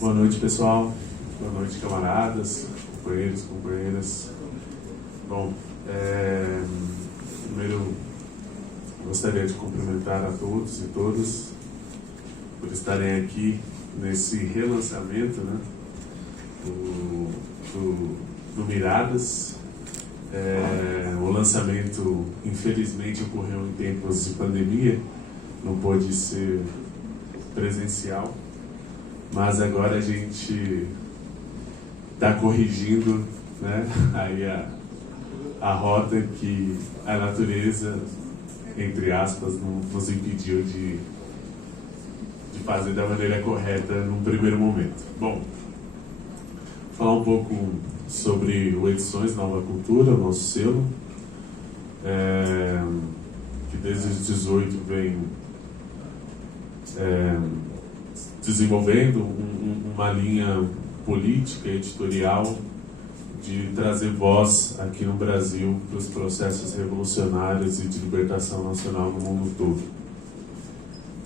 Boa noite, pessoal. Boa noite, camaradas, companheiros, companheiras. Bom, primeiro gostaria de cumprimentar a todos e todas por estarem aqui nesse relançamento, né, do Miradas. O lançamento, infelizmente, ocorreu em tempos de pandemia, não pôde ser presencial, mas agora a gente está corrigindo, né, aí a rota que a natureza, entre aspas, nos impediu de fazer da maneira correta num primeiro momento. Bom, falar um pouco sobre o Edições Nova Cultura, o nosso selo, que desde os 18 vem desenvolvendo uma linha política e editorial de trazer voz aqui no Brasil para os processos revolucionários e de libertação nacional no mundo todo,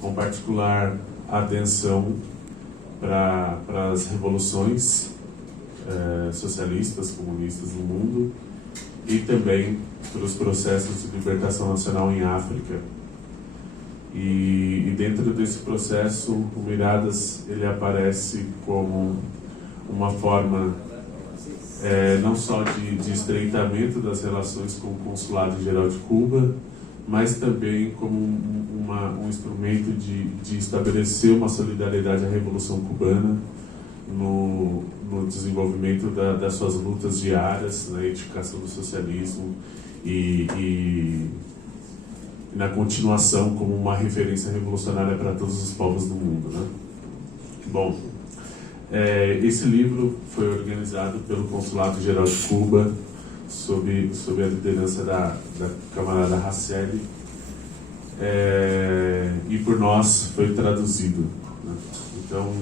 com particular atenção para as revoluções socialistas, comunistas no mundo, e também para os processos de libertação nacional em África. E dentro desse processo, o Miradas ele aparece como uma forma não só de estreitamento das relações com o Consulado Geral de Cuba, mas também como um instrumento de estabelecer uma solidariedade à Revolução Cubana no desenvolvimento das suas lutas diárias, na edificação do socialismo e na continuação como uma referência revolucionária para todos os povos do mundo, né? Bom, esse livro foi organizado pelo Consulado Geral de Cuba, sob a liderança da camarada Raceli, e por nós foi traduzido, né? Então,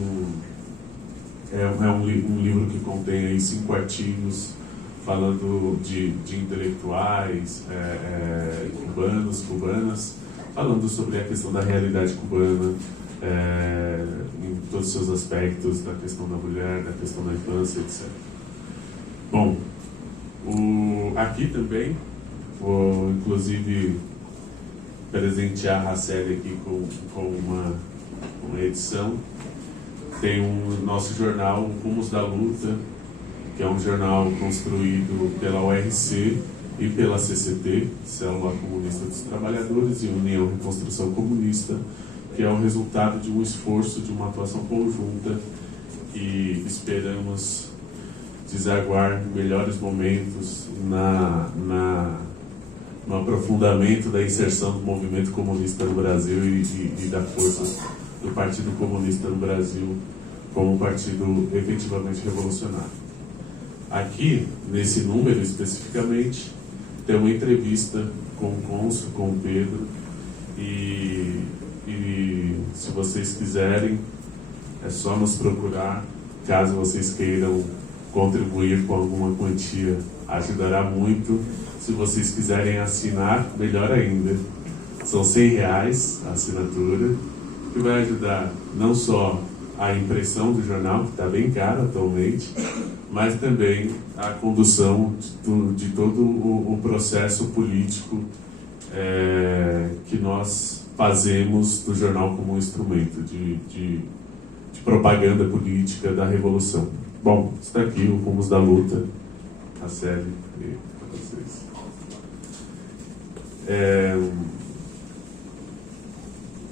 é um livro que contém aí 5 artigos falando de intelectuais cubanos, cubanas, falando sobre a questão da realidade cubana, em todos os seus aspectos, da questão da mulher, da questão da infância, etc. Bom, aqui também vou inclusive presentear a Raceli aqui com uma edição. Tem o nosso jornal, Rumos da Luta, que é um jornal construído pela URC e pela CCT, Célula Comunista dos Trabalhadores, e União Reconstrução Comunista, que é o resultado de um esforço, de uma atuação conjunta, e esperamos desaguar melhores momentos no aprofundamento da inserção do movimento comunista no Brasil e da força do Partido Comunista no Brasil como um partido efetivamente revolucionário. Aqui, nesse número especificamente, tem uma entrevista com o cônsul, com o Pedro, e se vocês quiserem, é só nos procurar, caso vocês queiram contribuir com alguma quantia, ajudará muito. Se vocês quiserem assinar, melhor ainda. São R$100 a assinatura, que vai ajudar não só a impressão do jornal, que está bem caro atualmente, mas também a condução de todo o processo político que nós fazemos do jornal como um instrumento de propaganda política da Revolução. Bom, está aqui o Rumos da Luta, a série para vocês.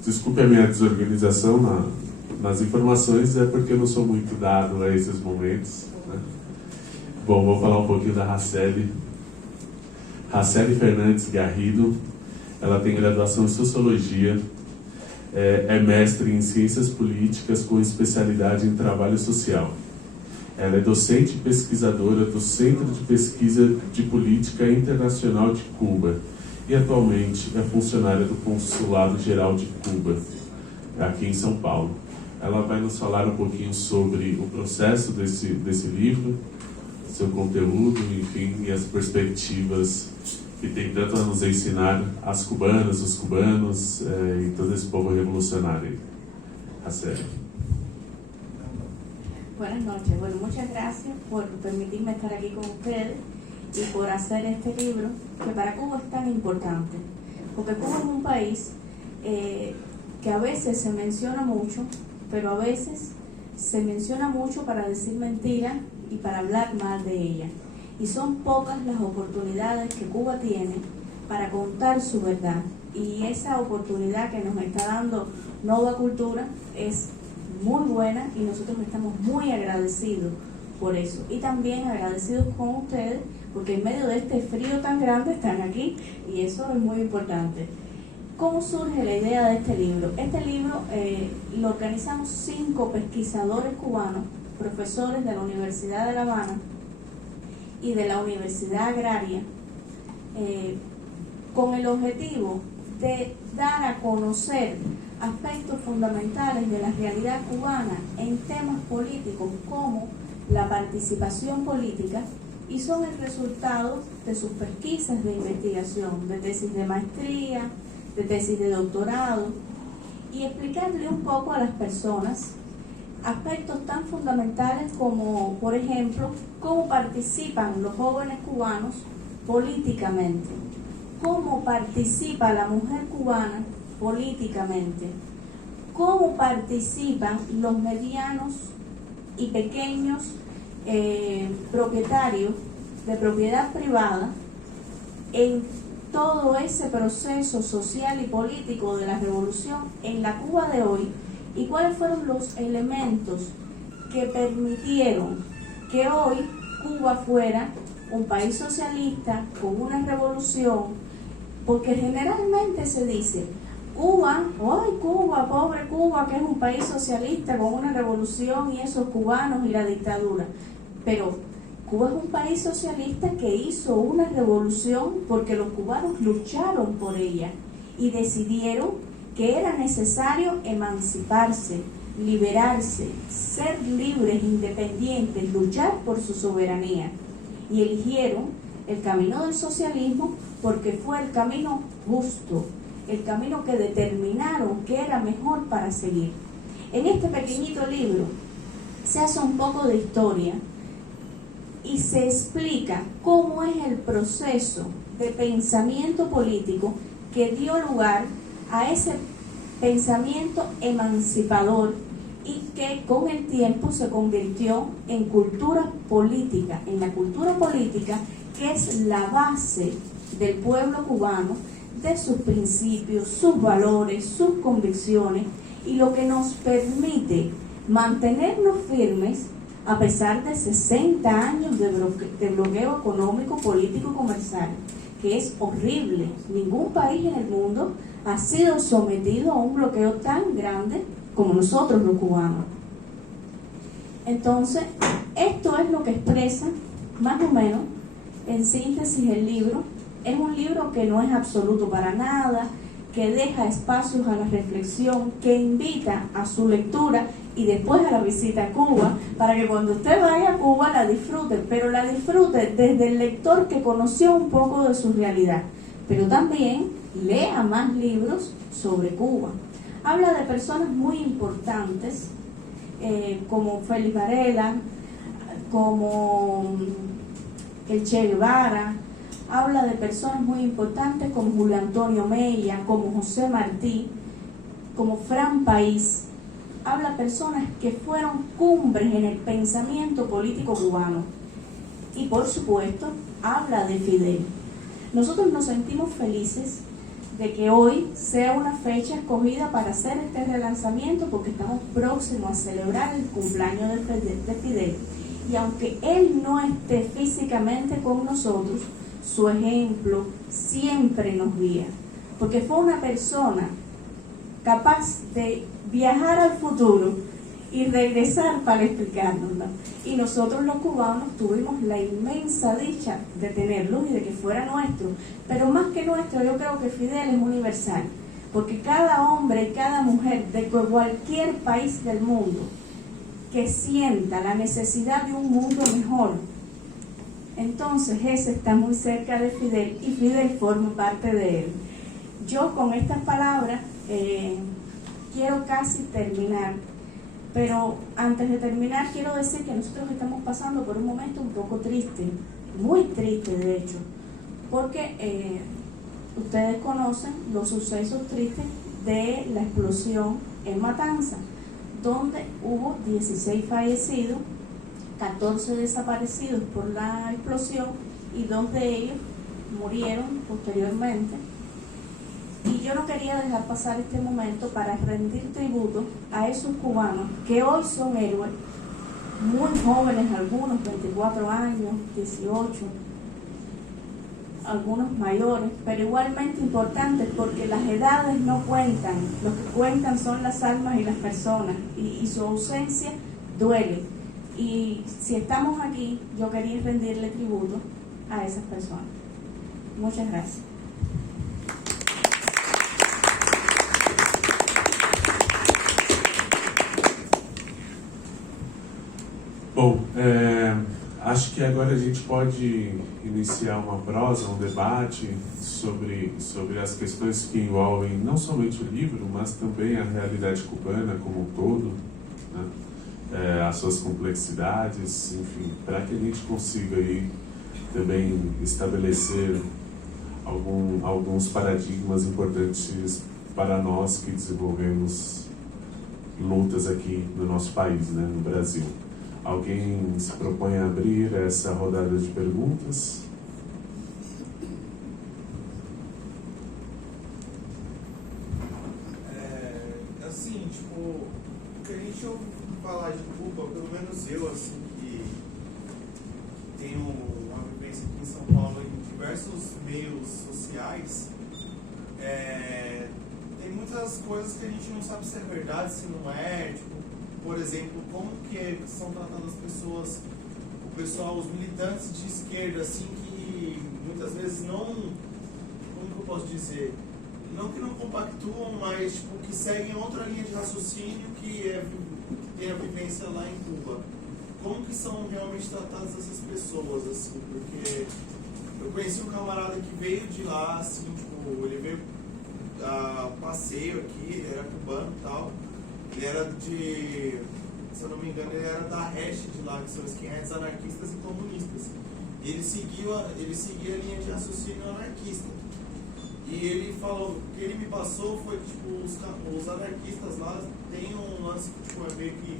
Desculpe a minha desorganização nas informações, é porque eu não sou muito dado a esses momentos, né? Bom, vou falar um pouquinho da Raceli. Raceli Fernandes Garrido, ela tem graduação em Sociologia, é mestre em Ciências Políticas com especialidade em Trabalho Social. Ela é docente e pesquisadora do Centro de Pesquisa de Política Internacional de Cuba e atualmente é funcionária do Consulado Geral de Cuba, aqui em São Paulo. Ela vai nos falar um pouquinho sobre o processo desse livro, seu conteúdo, enfim, e as perspectivas que tem tanto a nos ensinar as cubanas, os cubanos e todo esse povo revolucionário. Raceli. Buenas noches. Bueno, muchas gracias por permitirme estar aquí con ustedes y por hacer este libro que para Cuba es tan importante, porque Cuba es un país que a veces se menciona mucho, pero a veces se menciona mucho para decir mentiras y para hablar mal de ella. Y son pocas las oportunidades que Cuba tiene para contar su verdad. Y esa oportunidad que nos está dando Nova Cultura es muy buena y nosotros estamos muy agradecidos por eso. Y también agradecidos con ustedes porque en medio de este frío tan grande están aquí y eso es muy importante. ¿Cómo surge la idea de este libro? Este libro lo organizamos 5 pesquisadores cubanos, profesores de la Universidad de La Habana y de la Universidad Agraria, con el objetivo de dar a conocer aspectos fundamentales de la realidad cubana en temas políticos como la participación política, y son el resultado de sus pesquisas de investigación, de tesis de maestría, de tesis de doctorado, y explicarle un poco a las personas aspectos tan fundamentales como, por ejemplo, cómo participan los jóvenes cubanos políticamente, cómo participa la mujer cubana políticamente, cómo participan los medianos y pequeños propietarios de propiedad privada en todo ese proceso social y político de la revolución en la Cuba de hoy, y cuáles fueron los elementos que permitieron que hoy Cuba fuera un país socialista con una revolución, porque generalmente se dice Cuba, ¡ay Cuba, pobre Cuba, que es un país socialista con una revolución y esos cubanos y la dictadura! Pero Cuba es un país socialista que hizo una revolución porque los cubanos lucharon por ella y decidieron que era necesario emanciparse, liberarse, ser libres, independientes, luchar por su soberanía. Y eligieron el camino del socialismo porque fue el camino justo, el camino que determinaron que era mejor para seguir. En este pequeñito libro se hace un poco de historia y se explica cómo es el proceso de pensamiento político que dio lugar a ese pensamiento emancipador y que con el tiempo se convirtió en cultura política, en la cultura política que es la base del pueblo cubano, de sus principios, sus valores, sus convicciones, y lo que nos permite mantenernos firmes a pesar de 60 años de bloqueo económico, político y comercial, que es horrible. Ningún país en el mundo ha sido sometido a un bloqueo tan grande como nosotros los cubanos. Entonces, esto es lo que expresa más o menos en síntesis el libro. Es un libro que no es absoluto para nada, que deja espacios a la reflexión, que invita a su lectura y después a la visita a Cuba, para que cuando usted vaya a Cuba la disfrute, pero la disfrute desde el lector que conoció un poco de su realidad, pero también lea más libros sobre Cuba. Habla de personas muy importantes, como Félix Varela, como el Che Guevara. Habla de personas muy importantes como Julio Antonio Mella, como José Martí, como Fran País. Habla de personas que fueron cumbres en el pensamiento político cubano. Y por supuesto, habla de Fidel. Nosotros nos sentimos felices de que hoy sea una fecha escogida para hacer este relanzamiento, porque estamos próximos a celebrar el cumpleaños de Fidel. Y aunque él no esté físicamente con nosotros, su ejemplo siempre nos guía, porque fue una persona capaz de viajar al futuro y regresar para explicárnoslo. Y nosotros los cubanos tuvimos la inmensa dicha de tenerlo y de que fuera nuestro. Pero más que nuestro, yo creo que Fidel es universal, porque cada hombre y cada mujer de cualquier país del mundo que sienta la necesidad de un mundo mejor, Entonces ese está muy cerca de Fidel y Fidel forma parte de él. Yo con estas palabras quiero casi terminar, pero antes de terminar quiero decir que nosotros estamos pasando por un momento un poco triste, muy triste de hecho, porque ustedes conocen los sucesos tristes de la explosión en Matanza, donde hubo 16 fallecidos, 14 desaparecidos por la explosión y 2 de ellos murieron posteriormente. Y yo no quería dejar pasar este momento para rendir tributo a esos cubanos que hoy son héroes, muy jóvenes, algunos 24 años, 18, algunos mayores, pero igualmente importantes porque las edades no cuentan, lo que cuentan son las almas y las personas, y su ausencia duele. Y si estamos aquí, yo quería rendirle tributo a esas personas. Muchas gracias. Bom, acho que agora a gente pode iniciar uma prosa, um debate sobre as questões que envolvem não somente o livro, mas também a realidade cubana como um todo, né? As suas complexidades, enfim, para que a gente consiga aí também estabelecer alguns paradigmas importantes para nós que desenvolvemos lutas aqui no nosso país, né, no Brasil. Alguém se propõe a abrir essa rodada de perguntas? Assim, tipo, o que a gente ouve falar de Cuba, pelo menos eu, assim, que tenho uma vivência aqui em São Paulo em diversos meios sociais, tem muitas coisas que a gente não sabe se é verdade, se não é, tipo, por exemplo, como que são tratadas as pessoas, o pessoal, os militantes de esquerda, assim, que muitas vezes não, como que eu posso dizer, não que não compactuam, mas tipo, que seguem outra linha de raciocínio que tem a vivência lá em Cuba. Como que são realmente tratadas essas pessoas, assim, porque eu conheci um camarada que veio de lá, assim, tipo, ele veio a passeio aqui, ele era cubano e tal. Ele era de, se eu não me engano, ele era da REST de lá, que são skinheads anarquistas e comunistas. E ele seguia a linha de raciocínio anarquista. E ele falou, o que ele me passou foi que tipo, os anarquistas lá têm um lance que tipo, é meio que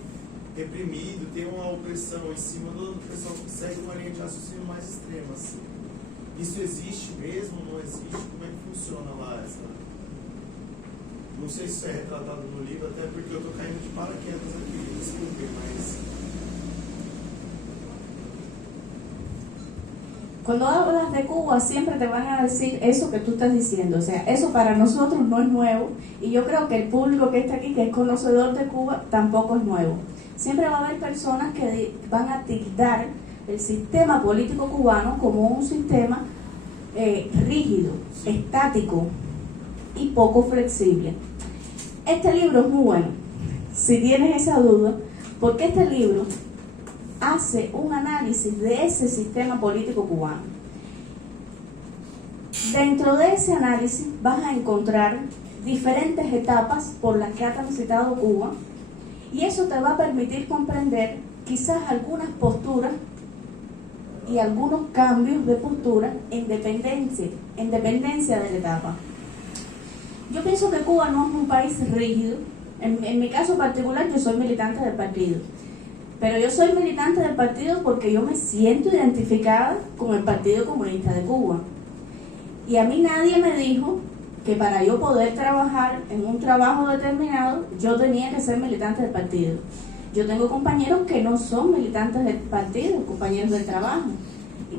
reprimido, tem uma opressão em cima do pessoal que segue uma linha de raciocínio mais extrema. Assim. Isso existe mesmo? Não existe? Como é que funciona lá essa... Não sei se isso é retratado no livro, até porque eu estou caindo de paraquedas aqui, desculpe, mas... Cuando hablas de Cuba siempre te van a decir eso que tú estás diciendo, o sea, eso para nosotros no es nuevo y yo creo que el público que está aquí, que es conocedor de Cuba, tampoco es nuevo. Siempre va a haber personas que van a tildar el sistema político cubano como un sistema rígido, estático y poco flexible. Este libro es muy bueno, si tienes esa duda, porque este libro hace un análisis de ese sistema político cubano. Dentro de ese análisis vas a encontrar diferentes etapas por las que ha transitado Cuba y eso te va a permitir comprender quizás algunas posturas y algunos cambios de postura en dependencia de la etapa. Yo pienso que Cuba no es un país rígido. En mi caso particular, yo soy militante del partido. Pero yo soy militante del partido porque yo me siento identificada con el Partido Comunista de Cuba. Y a mí nadie me dijo que para yo poder trabajar en un trabajo determinado, yo tenía que ser militante del partido. Yo tengo compañeros que no son militantes del partido, compañeros del trabajo.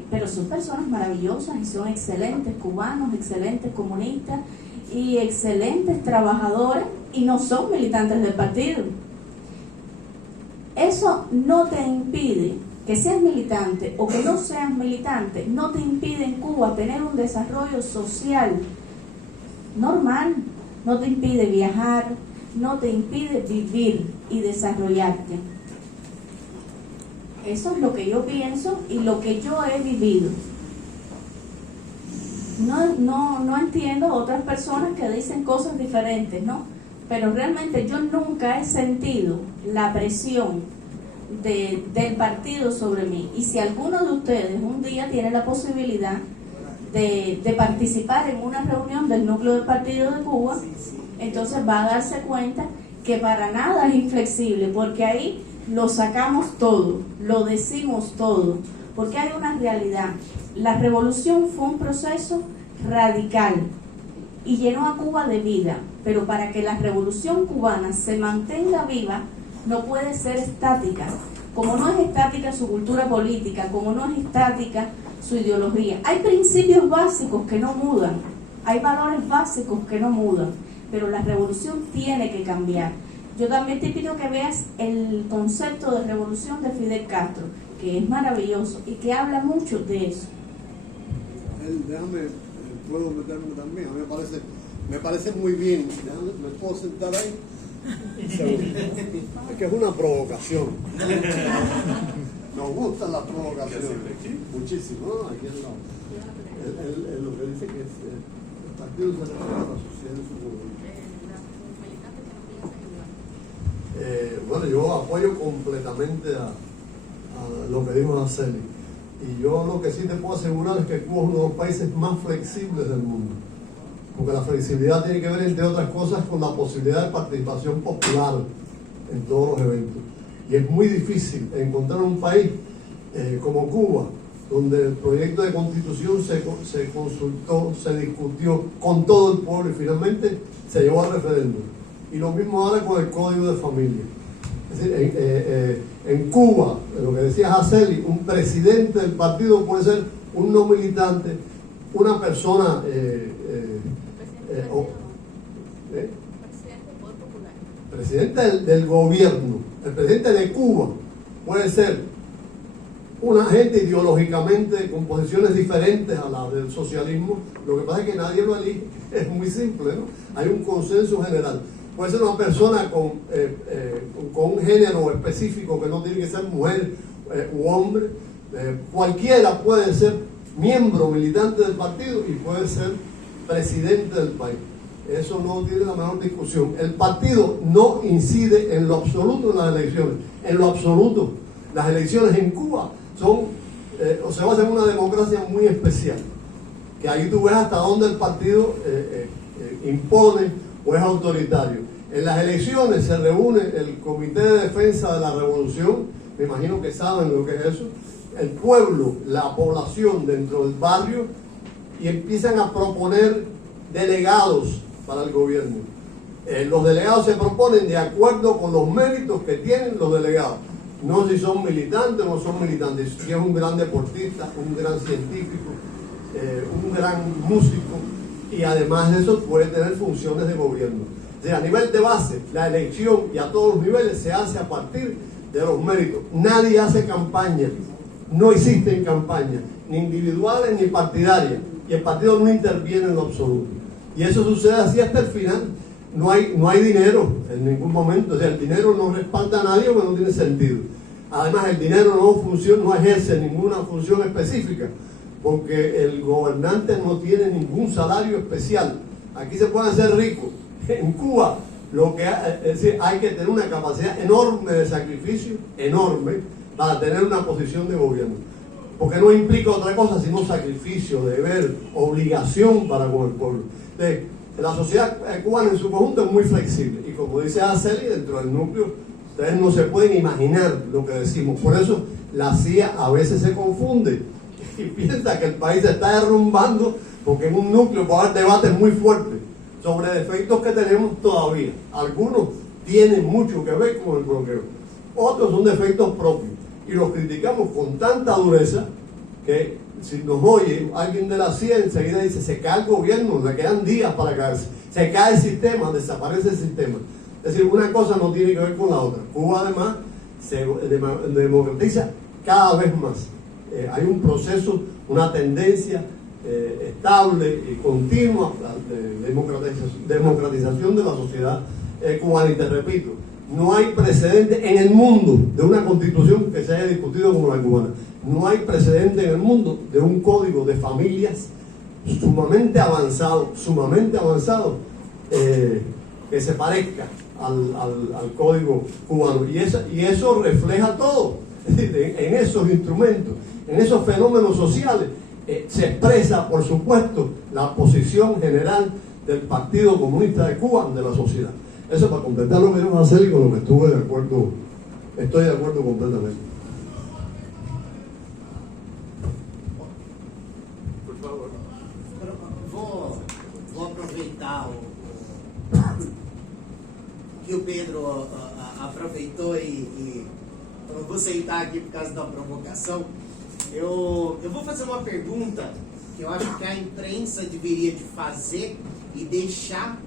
Pero son personas maravillosas y son excelentes cubanos, excelentes comunistas y excelentes trabajadores y no son militantes del partido. Eso no te impide que seas militante o que no seas militante, no te impide en Cuba tener un desarrollo social normal, no te impide viajar, no te impide vivir y desarrollarte. Eso es lo que yo pienso y lo que yo he vivido. No entiendo otras personas que dicen cosas diferentes, ¿no? Pero realmente yo nunca he sentido la presión del partido sobre mí. Y si alguno de ustedes un día tiene la posibilidad de participar en una reunión del núcleo del Partido de Cuba, entonces va a darse cuenta que para nada es inflexible, porque ahí lo sacamos todo, lo decimos todo, porque hay una realidad. La revolución fue un proceso radical y llenó a Cuba de vida, pero para que la revolución cubana se mantenga viva, no puede ser estática. Como no es estática su cultura política, como no es estática su ideología. Hay principios básicos que no mudan, hay valores básicos que no mudan, pero la revolución tiene que cambiar. Yo también te pido que veas el concepto de revolución de Fidel Castro, que es maravilloso y que habla mucho de eso. Puedo meterme también, a mí me parece muy bien. ¿Me puedo sentar ahí? Es que es una provocación. Nos gustan las provocaciones. Muchísimo, ¿no? Aquí al lado. Lo que dice que el partido se refiere a la sociedad en su conjunto. Bueno, yo apoyo completamente a lo que dijo Araceli. Y yo lo que sí te puedo asegurar es que Cuba es uno de los países más flexibles del mundo. Porque la flexibilidad tiene que ver, entre otras cosas, con la posibilidad de participación popular en todos los eventos. Y es muy difícil encontrar un país como Cuba, donde el proyecto de constitución se consultó, se discutió con todo el pueblo y finalmente se llevó al referéndum. Y lo mismo ahora con el Código de Familia. Es decir, en Cuba, lo que decía Araceli, un presidente del partido puede ser un no militante, una persona presidente del gobierno, el presidente de Cuba puede ser una gente ideológicamente con posiciones diferentes a las del socialismo. Lo que pasa es que nadie lo elige, es muy simple, ¿no? Hay un consenso general. Puede ser una persona con un género específico que no tiene que ser mujer u hombre. Cualquiera puede ser miembro militante del partido y puede ser presidente del país. Eso no tiene la menor discusión. El partido no incide en lo absoluto en las elecciones. En lo absoluto. Las elecciones en Cuba son, o se basa en una democracia muy especial. Que ahí tú ves hasta dónde el partido impone o es autoritario. En las elecciones se reúne el Comité de Defensa de la Revolución, me imagino que saben lo que es eso, el pueblo, la población dentro del barrio, y empiezan a proponer delegados para el gobierno. Los delegados se proponen de acuerdo con los méritos que tienen los delegados. No si son militantes o no son militantes, si es un gran deportista, un gran científico, un gran músico, y además de eso puede tener funciones de gobierno. O sea, a nivel de base, la elección y a todos los niveles se hace a partir de los méritos. Nadie hace campaña, no existen campañas, ni individuales ni partidarias, y el partido no interviene en lo absoluto. Y eso sucede así hasta el final. No hay dinero en ningún momento, o sea, el dinero no respalda a nadie porque no tiene sentido. Además, el dinero no ejerce ninguna función específica, porque el gobernante no tiene ningún salario especial. Aquí se puede hacer rico. En Cuba, es decir, hay que tener una capacidad enorme de sacrificio, enorme, para tener una posición de gobierno. Porque no implica otra cosa sino sacrificio, deber, obligación para con el pueblo. Entonces, la sociedad cubana en su conjunto es muy flexible. Y como dice Araceli, dentro del núcleo, ustedes no se pueden imaginar lo que decimos. Por eso la CIA a veces se confunde y piensa que el país se está derrumbando porque en un núcleo puede haber debates muy fuertes sobre defectos que tenemos todavía. Algunos tienen mucho que ver con el bloqueo, otros son defectos propios y los criticamos con tanta dureza que si nos oye alguien de la CIA enseguida dice: se cae el gobierno, le quedan días para caerse, se cae el sistema, desaparece el sistema. Es decir, una cosa no tiene que ver con la otra. Cuba además se democratiza cada vez más. Hay un proceso, una tendencia estable y continua de democratización de la sociedad cubana. Y te repito, No hay precedente en el mundo de una constitución que se haya discutido como la cubana. No hay precedente en el mundo de un código de familias sumamente avanzado, que se parezca al código cubano. Y eso refleja todo. Es decir, en esos instrumentos, en esos fenómenos sociales, se expresa, por supuesto, la posición general del Partido Comunista de Cuba de la sociedad. Eso para completar lo que vamos a hacer y con lo que estoy de acuerdo completamente. Por favor. Vou aproveitar que o Pedro aproveitou e eu vou sentar aqui por causa da provocação. Eu vou fazer uma pergunta que eu acho que a imprensa deveria de fazer e deixar,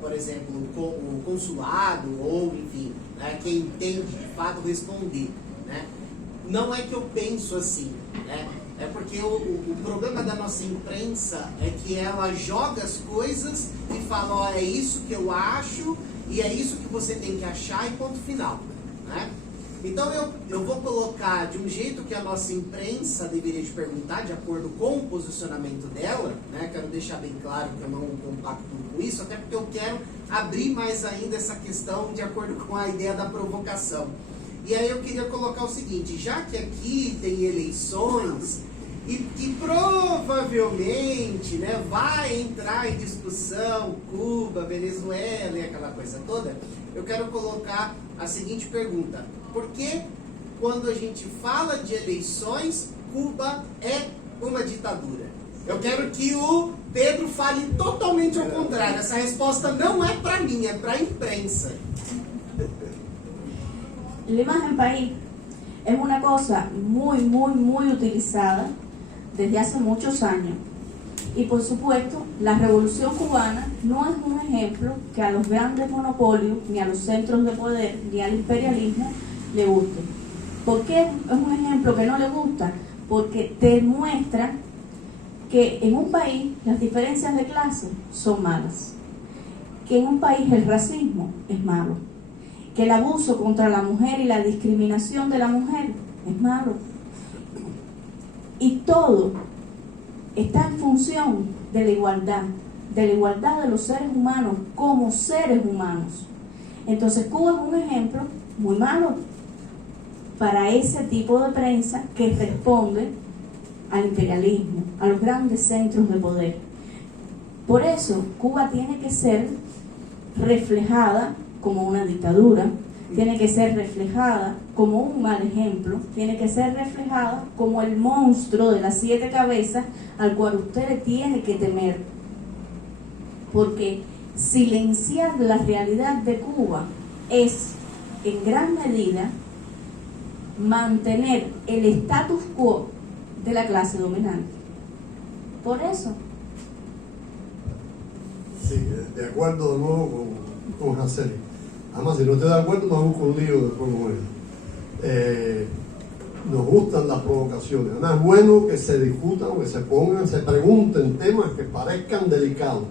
por exemplo, o consulado ou, enfim, né, quem entende de fato responder, né? Não é que eu penso assim, né? É porque o problema da nossa imprensa é que ela joga as coisas e fala, ó, é isso que eu acho e é isso que você tem que achar e ponto final, né? Então eu vou colocar de um jeito que a nossa imprensa deveria te perguntar, de acordo com o posicionamento dela, né? Quero deixar bem claro que eu não compacto com isso, até porque eu quero abrir mais ainda essa questão de acordo com a ideia da provocação. E aí eu queria colocar o seguinte, já que aqui tem eleições e que provavelmente, né, vai entrar em discussão Cuba, Venezuela e aquela coisa toda, eu quero colocar a seguinte pergunta: por que quando a gente fala de eleições, Cuba é uma ditadura? Eu quero que o Pedro fale totalmente ao contrário. Essa resposta não é para mim, é para a imprensa. La imagen país es una cosa muy utilizada desde hace muchos años. Y por supuesto, la revolución cubana no es un ejemplo que a los grandes monopolios, ni a los centros de poder, ni al imperialismo le guste. ¿Por qué es un ejemplo que no le gusta? Porque te muestra que en un país las diferencias de clase son malas, que en un país el racismo es malo, que el abuso contra la mujer y la discriminación de la mujer es malo. Y todo está en función de la igualdad de los seres humanos como seres humanos. Entonces Cuba es un ejemplo muy malo para ese tipo de prensa que responde al imperialismo, a los grandes centros de poder. Por eso Cuba tiene que ser reflejada como una dictadura, tiene que ser reflejada como un mal ejemplo, tiene que ser reflejada como el monstruo de las 7 cabezas al cual usted le tiene que temer. Porque silenciar la realidad de Cuba es, en gran medida, mantener el status quo de la clase dominante. Por eso. Sí, de acuerdo de nuevo con Hassel. Además, si no estoy de acuerdo, me busco un lío después con él. Nos gustan las provocaciones. Además, es bueno que se discutan, que se pongan, se pregunten temas que parezcan delicados.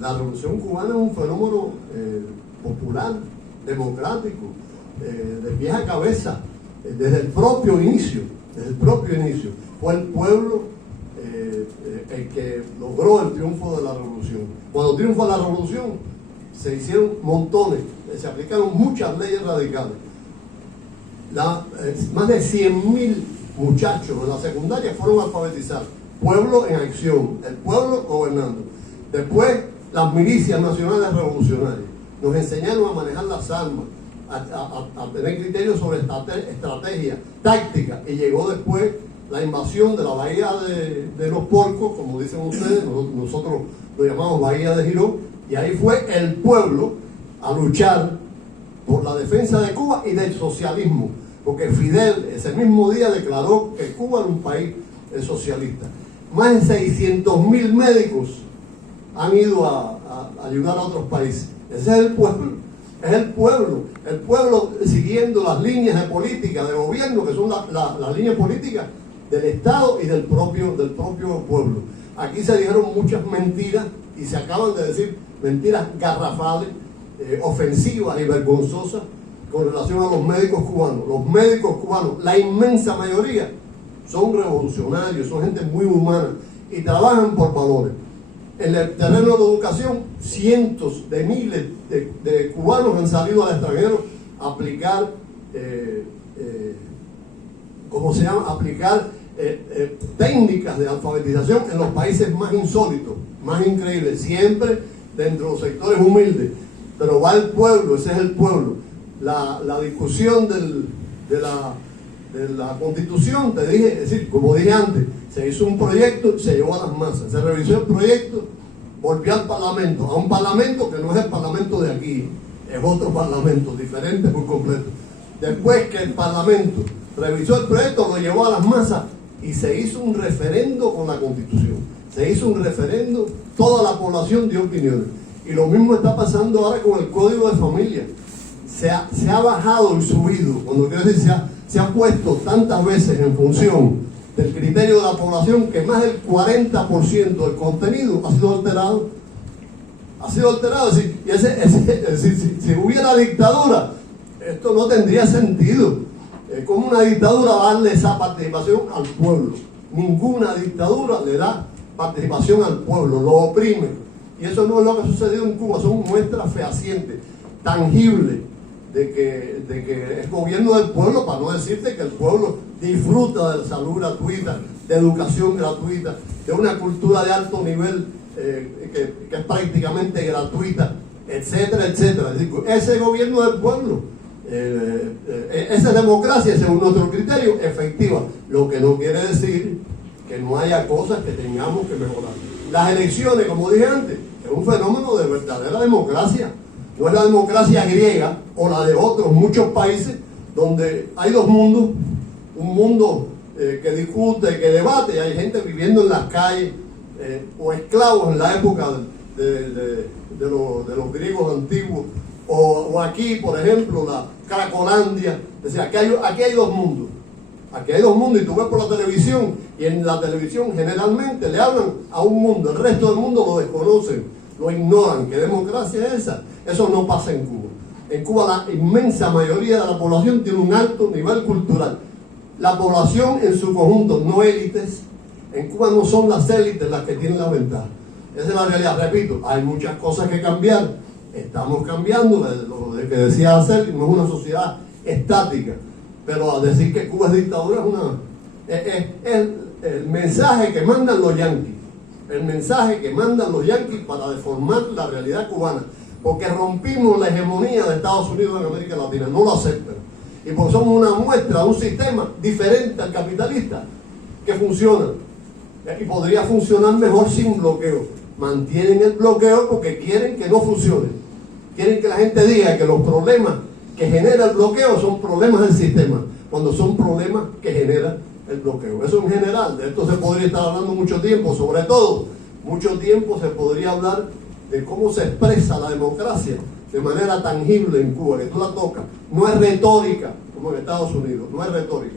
La revolución cubana es un fenómeno popular, democrático, de vieja cabeza, desde el propio inicio. Fue el pueblo el que logró el triunfo de la revolución. Cuando triunfa la revolución, se hicieron montones, se aplicaron muchas leyes radicales. Más de 100.000 muchachos en la secundaria fueron alfabetizados. Pueblo en acción, el pueblo gobernando. Después, las milicias nacionales revolucionarias nos enseñaron a manejar las armas, a tener criterios sobre estrategia, táctica, y llegó después la invasión de la bahía de los Porcos, como dicen ustedes, nosotros lo llamamos bahía de Girón, y ahí fue el pueblo a luchar por la defensa de Cuba y del socialismo, porque Fidel ese mismo día declaró que Cuba era un país socialista. Más de 600.000 médicos han ido a ayudar a otros países. Ese es el pueblo siguiendo las líneas de política de gobierno, que son las líneas políticas del Estado y del propio pueblo. Aquí se dijeron muchas mentiras y se acaban de decir mentiras garrafales ofensivas y vergonzosas con relación a los médicos cubanos. Los médicos cubanos, la inmensa mayoría, son revolucionarios, son gente muy humana y trabajan por valores. En el terreno de la educación, cientos de miles de cubanos han salido al extranjero a aplicar, técnicas de alfabetización en los países más insólitos, más increíbles, siempre dentro de los sectores humildes. Pero va el pueblo, ese es el pueblo. La discusión de la Constitución, te dije, es decir, como dije antes, se hizo un proyecto, se llevó a las masas, se revisó el proyecto, volvió al Parlamento, a un Parlamento que no es el Parlamento de aquí, es otro Parlamento, diferente por completo. Después que el Parlamento revisó el proyecto, lo llevó a las masas y se hizo un referendo con la Constitución. Se hizo un referendo, toda la población dio opiniones. Y lo mismo está pasando ahora con el Código de Familia. Se ha bajado y subido, cuando quiero decir se ha puesto tantas veces en función del criterio de la población que más del 40% del contenido ha sido alterado. Ha sido alterado. Es decir, si hubiera dictadura, esto no tendría sentido. Como una dictadura va a darle esa participación al pueblo. Ninguna dictadura le da participación al pueblo, lo oprime. Y eso no es lo que ha sucedido en Cuba, son muestras fehacientes, tangibles, de que es gobierno del pueblo, para no decirte que el pueblo disfruta de salud gratuita, de educación gratuita, de una cultura de alto nivel que es prácticamente gratuita, etcétera, etcétera. Es decir, ese gobierno del pueblo, esa democracia, según nuestro criterio, efectiva, lo que no quiere decir que no haya cosas que tengamos que mejorar. Las elecciones, como dije antes, es un fenómeno de verdadera democracia. No es la democracia griega o la de otros muchos países donde hay dos mundos, un mundo que discute, que debate, y hay gente viviendo en las calles o esclavos en la época de los griegos antiguos, o aquí, por ejemplo, la Cracolandia. Es decir, aquí hay dos mundos. Aquí hay dos mundos y tú ves por la televisión y en la televisión generalmente le hablan a un mundo, el resto del mundo lo desconocen, lo ignoran. ¿Qué democracia es esa? Eso no pasa en Cuba. En Cuba la inmensa mayoría de la población tiene un alto nivel cultural. La población en su conjunto, no élites. En Cuba no son las élites las que tienen la ventaja. Esa es la realidad. Repito, hay muchas cosas que cambiar. Estamos cambiando. Lo que decía Arceli, no es una sociedad estática. Pero a decir que Cuba es dictadura es el mensaje que mandan los yanquis. El mensaje que mandan los yanquis para deformar la realidad cubana. Porque rompimos la hegemonía de Estados Unidos en América Latina. No lo aceptan. Y porque somos una muestra de un sistema diferente al capitalista que funciona. Y podría funcionar mejor sin bloqueo. Mantienen el bloqueo porque quieren que no funcione. Quieren que la gente diga que los problemas que genera el bloqueo son problemas del sistema, cuando son problemas que genera el bloqueo. Eso en general, de esto se podría estar hablando mucho tiempo, sobre todo, mucho tiempo se podría hablar de cómo se expresa la democracia de manera tangible en Cuba, que tú la tocas. No es retórica, como en Estados Unidos, no es retórica.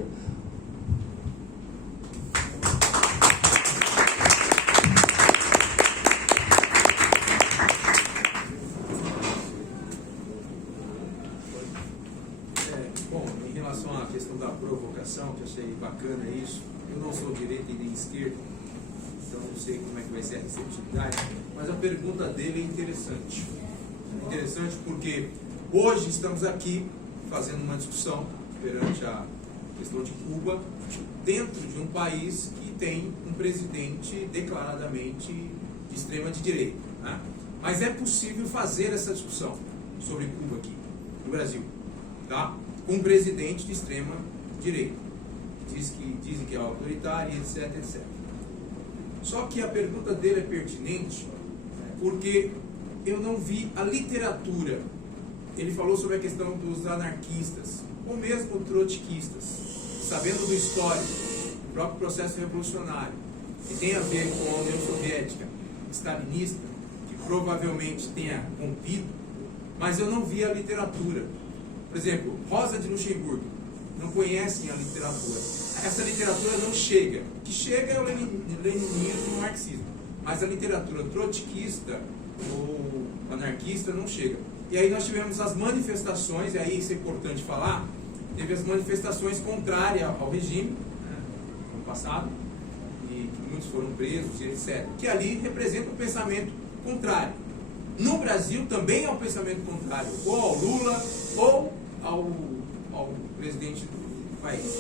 Que achei bacana isso. Eu não sou direita e nem esquerda, então não sei como é que vai ser a receptividade, mas a pergunta dele é interessante. Interessante porque hoje estamos aqui fazendo uma discussão perante a questão de Cuba, dentro de um país que tem um presidente declaradamente de extrema de direita, né? Mas é possível fazer essa discussão sobre Cuba aqui, no Brasil, tá? Com um presidente de extrema direita. Dizem que é autoritário, etc, etc. Só que a pergunta dele é pertinente porque eu não vi a literatura. Ele falou sobre a questão dos anarquistas, ou mesmo trotskistas, sabendo do histórico, do próprio processo revolucionário, que tem a ver com a União Soviética, stalinista, que provavelmente tenha rompido, mas eu não vi a literatura. Por exemplo, Rosa de Luxemburgo, não conhecem a literatura. Essa literatura não chega. O que chega é o leninismo e o marxismo. Mas a literatura trotskista ou anarquista não chega. E aí nós tivemos as manifestações, e aí isso é importante falar, teve as manifestações contrárias ao regime, no passado, e que muitos foram presos, e etc. Que ali representa um pensamento contrário. No Brasil também é um pensamento contrário, ou ao Lula, ou ao presidente do país.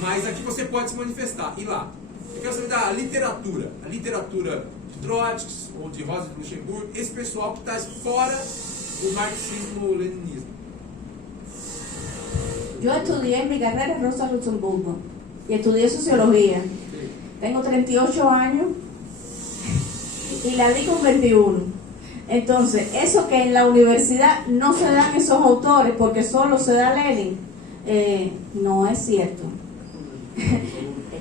Mas aqui você pode se manifestar. E lá? Eu quero saber da literatura. A literatura de Trotsky ou de Rosa de Luxemburgo, esse pessoal que está fora do marxismo-leninismo. Yo estudié mi carrera en Rosa Luxemburgo y estudié sociología. Sí. Tengo 38 años y la di con 21. Entonces, eso que en la universidad no se dan esos autores porque solo se da Lenin, no es cierto.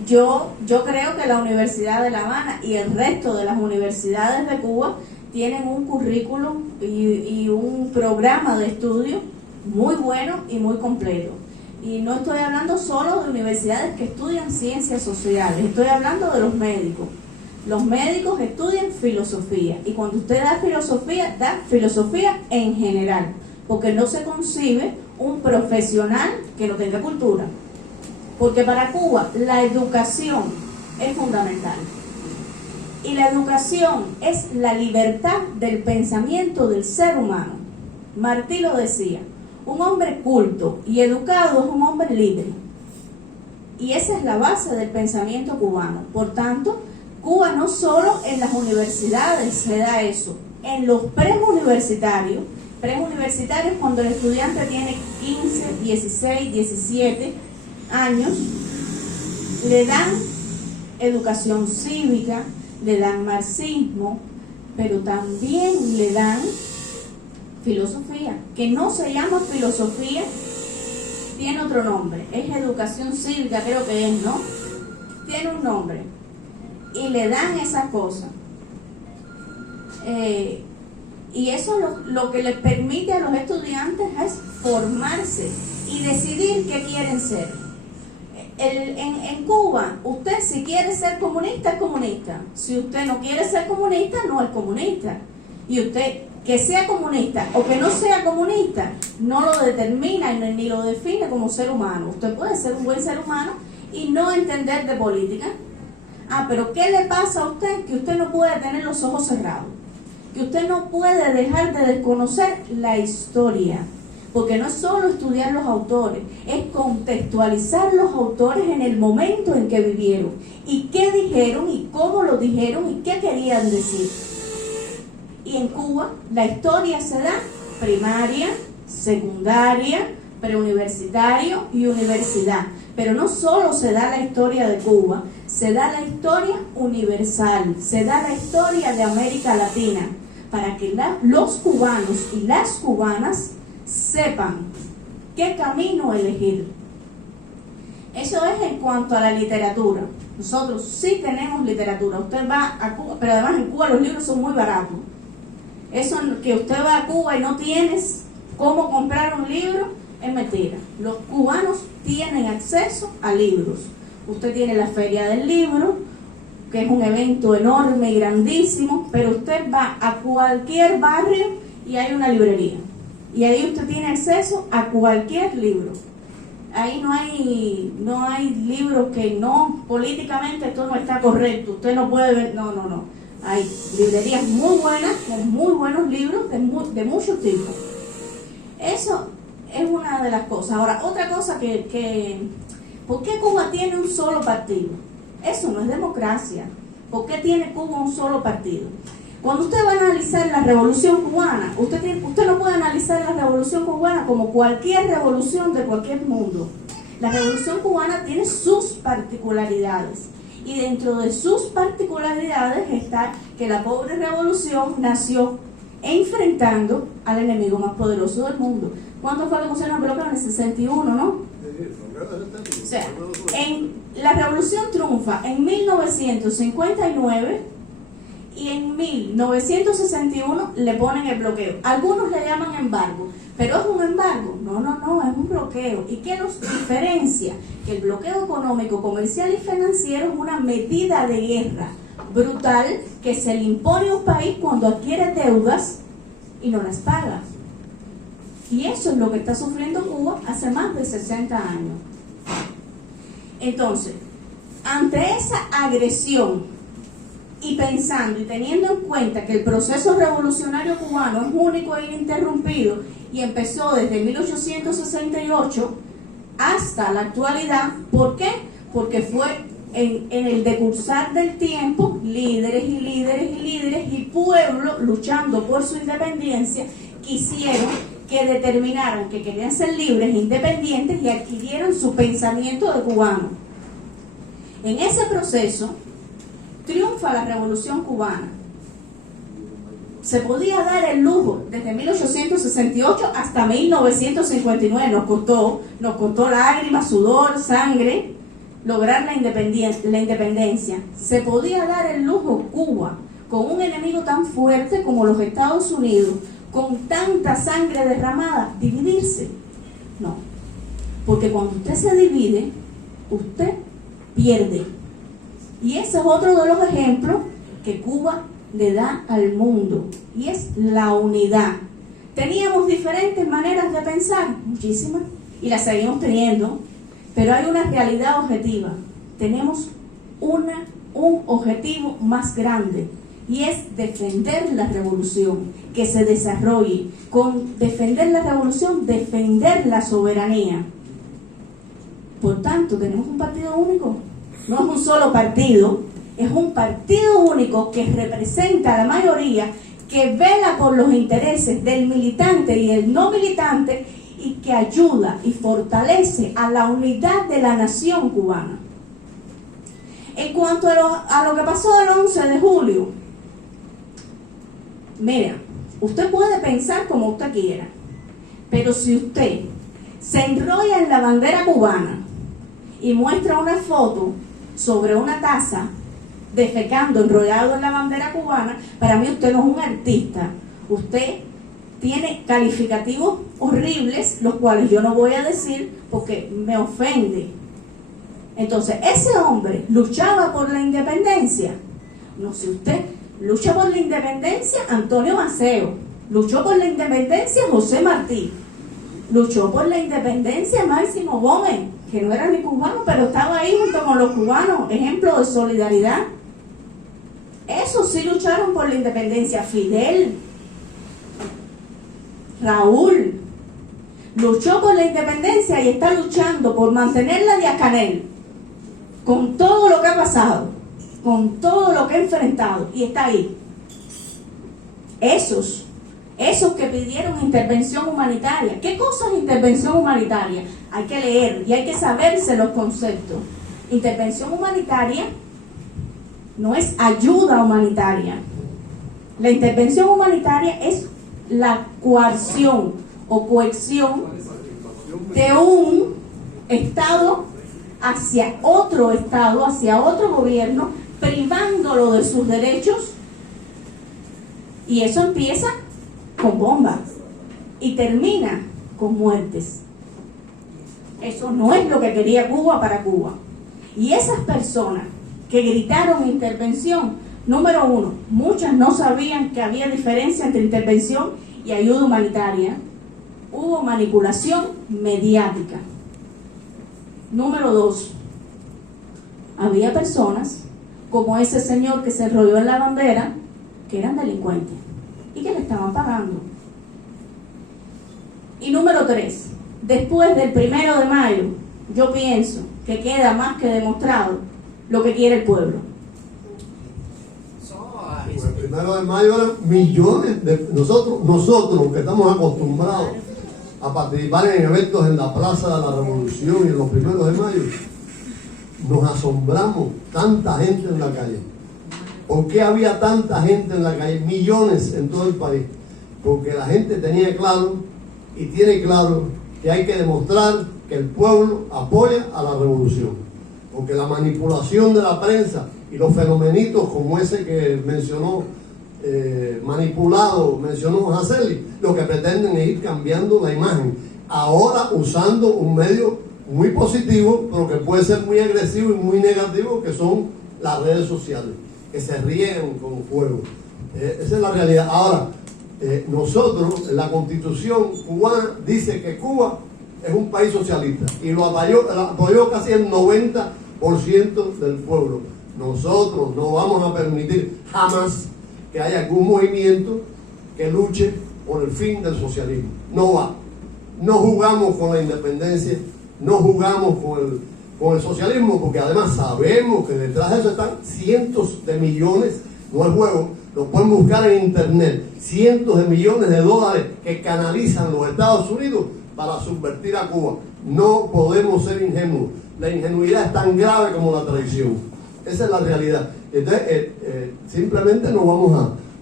Yo creo que la Universidad de La Habana y el resto de las universidades de Cuba tienen un currículum y un programa de estudio muy bueno y muy completo. Y no estoy hablando solo de universidades que estudian ciencias sociales, estoy hablando de los médicos. Los médicos estudian filosofía y cuando usted da filosofía en general, porque no se concibe un profesional que no tenga cultura. Porque para Cuba la educación es fundamental. Y la educación es la libertad del pensamiento del ser humano. Martí lo decía, un hombre culto y educado es un hombre libre. Y esa es la base del pensamiento cubano. Por tanto, Cuba no solo en las universidades se da eso, en los preuniversitarios cuando el estudiante tiene 15, 16, 17 años, le dan educación cívica, le dan marxismo, pero también le dan filosofía, que no se llama filosofía, tiene otro nombre, es educación cívica, creo que es, ¿no? Tiene un nombre. Y le dan esas cosas. Y eso lo que les permite a los estudiantes es formarse y decidir qué quieren ser. En Cuba, usted si quiere ser comunista, es comunista. Si usted no quiere ser comunista, no es comunista. Y usted, que sea comunista o que no sea comunista, no lo determina ni lo define como ser humano. Usted puede ser un buen ser humano y no entender de política. Pero ¿qué le pasa a usted? Que usted no puede tener los ojos cerrados. Que usted no puede dejar de desconocer la historia. Porque no es solo estudiar los autores, es contextualizar los autores en el momento en que vivieron. Y qué dijeron, y cómo lo dijeron, y qué querían decir. Y en Cuba la historia se da primaria, secundaria, preuniversitario y universidad. Pero no solo se da la historia de Cuba, se da la historia universal, se da la historia de América Latina, para que los cubanos y las cubanas sepan qué camino elegir. Eso es en cuanto a la literatura. Nosotros sí tenemos literatura. Usted va a Cuba, pero además en Cuba los libros son muy baratos. Eso que usted va a Cuba y no tienes cómo comprar un libro, es mentira. Los cubanos tienen acceso a libros. Usted tiene la Feria del Libro, que es un evento enorme y grandísimo, pero usted va a cualquier barrio y hay una librería. Y ahí usted tiene acceso a cualquier libro. Ahí no hay libros que no, políticamente esto no está correcto. Usted no puede ver, no. Hay librerías muy buenas, con muy buenos libros de muchos tipos. Eso es una de las cosas. Ahora, otra cosa ¿por qué Cuba tiene un solo partido? Eso no es democracia. ¿Por qué tiene Cuba un solo partido? Cuando usted va a analizar la revolución cubana, usted no puede analizar la revolución cubana como cualquier revolución de cualquier mundo. La revolución cubana tiene sus particularidades. Y dentro de sus particularidades está que la pobre revolución nació enfrentando al enemigo más poderoso del mundo. ¿Cuándo fue que pusieron el bloqueo? En el 61, ¿no? O sea, la revolución triunfa en 1959 y en 1961 le ponen el bloqueo. Algunos le llaman embargo, pero ¿es un embargo? No, es un bloqueo. ¿Y qué nos diferencia? Que el bloqueo económico, comercial y financiero es una medida de guerra brutal que se le impone a un país cuando adquiere deudas y no las paga. Y eso es lo que está sufriendo Cuba hace más de 60 años. Entonces, ante esa agresión y pensando y teniendo en cuenta que el proceso revolucionario cubano es único e ininterrumpido y empezó desde 1868 hasta la actualidad, ¿por qué? Porque fue en el decursar del tiempo, líderes y pueblo luchando por su independencia, quisieron que determinaron que querían ser libres, independientes y adquirieron su pensamiento de cubano. En ese proceso triunfa la Revolución Cubana. Se podía dar el lujo desde 1868 hasta 1959, nos costó lágrimas, sudor, sangre, lograr la independencia. Se podía dar el lujo Cuba, con un enemigo tan fuerte como los Estados Unidos, con tanta sangre derramada, dividirse. No, porque cuando usted se divide, usted pierde. Y ese es otro de los ejemplos que Cuba le da al mundo, y es la unidad. Teníamos diferentes maneras de pensar, muchísimas, y las seguimos teniendo, pero hay una realidad objetiva. Tenemos un objetivo más grande, y es defender la revolución, que se desarrolle. Con defender la revolución, defender la soberanía. Por tanto, tenemos un partido único. No es un solo partido, es un partido único que representa a la mayoría, que vela por los intereses del militante y el no militante, y que ayuda y fortalece a la unidad de la nación cubana. En cuanto a lo que pasó el 11 de julio, mira, usted puede pensar como usted quiera, pero si usted se enrolla en la bandera cubana y muestra una foto sobre una taza defecando enrollado en la bandera cubana, para mí usted no es un artista. Usted tiene calificativos horribles, los cuales yo no voy a decir porque me ofende. Entonces, ese hombre luchaba por la independencia. No sé, usted lucha por la independencia Antonio Maceo, luchó por la independencia José Martí, luchó por la independencia Máximo Gómez, que no era ni cubano, pero estaba ahí junto con los cubanos, ejemplo de solidaridad. Esos sí lucharon por la independencia. Fidel, Raúl, luchó por la independencia y está luchando por mantenerla de Canel, con todo lo que ha pasado, con todo lo que ha enfrentado, y está ahí. Esos que pidieron intervención humanitaria. ¿Qué cosa es intervención humanitaria? Hay que leer y hay que saberse los conceptos. Intervención humanitaria no es ayuda humanitaria. La intervención humanitaria es la coerción o coacción de un Estado hacia otro Estado, hacia otro gobierno, privándolo de sus derechos, y eso empieza con bombas y termina con muertes. Eso no es lo que quería Cuba para Cuba. Y esas personas que gritaron intervención, número uno, muchas no sabían que había diferencia entre intervención y ayuda humanitaria. Hubo manipulación mediática. Número dos, había personas como ese señor que se enrolló en la bandera, que eran delincuentes y que le estaban pagando. Y número tres, después del 1 de mayo, yo pienso que queda más que demostrado lo que quiere el pueblo. El 1 de mayo eran millones de nosotros que estamos acostumbrados a participar en eventos en la Plaza de la Revolución y en los 1 de mayo, nos asombramos, tanta gente en la calle. ¿Por qué había tanta gente en la calle? Millones en todo el país. Porque la gente tenía claro y tiene claro que hay que demostrar que el pueblo apoya a la revolución. Porque la manipulación de la prensa y los fenomenitos como ese que mencionó, mencionó Jaceli, lo que pretenden es ir cambiando la imagen. Ahora usando un medio muy positivo, pero que puede ser muy agresivo y muy negativo, que son las redes sociales, que se riegan con fuego. Esa es la realidad. Ahora, nosotros, la Constitución cubana dice que Cuba es un país socialista y lo apoyó casi el 90% del pueblo. Nosotros no vamos a permitir jamás que haya algún movimiento que luche por el fin del socialismo. No va. No jugamos con la independencia, no jugamos con el socialismo, porque además sabemos que detrás de eso están cientos de millones, no es juego, lo pueden buscar en internet, cientos de millones de dólares que canalizan los Estados Unidos para subvertir a Cuba. No podemos ser ingenuos. La ingenuidad es tan grave como la traición. Esa es la realidad. Entonces, simplemente no vamos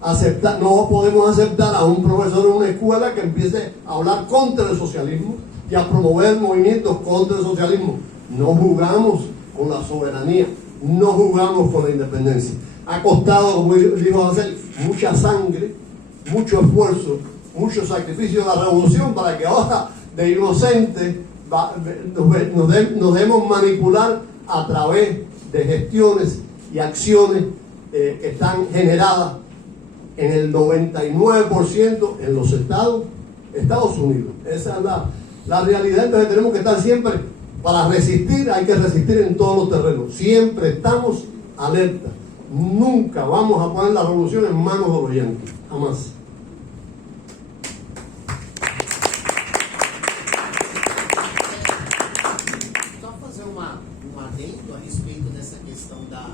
a aceptar, no podemos aceptar a un profesor en una escuela que empiece a hablar contra el socialismo y a promover movimientos contra el socialismo. No jugamos con la soberanía, no jugamos con la independencia. Ha costado, como dijo Hansel, mucha sangre, mucho esfuerzo, mucho sacrificio de la revolución para que ahora de inocentes nos demos manipular a través de gestiones y acciones que están generadas en el 99% en los Estados Unidos. Esa es la realidad. Entonces tenemos que estar siempre, para resistir hay que resistir en todos los terrenos. Siempre estamos alerta. Nunca vamos a poner la revolución en manos de los yanquis. Jamás. Só fazer um adendo a respeito dessa questão da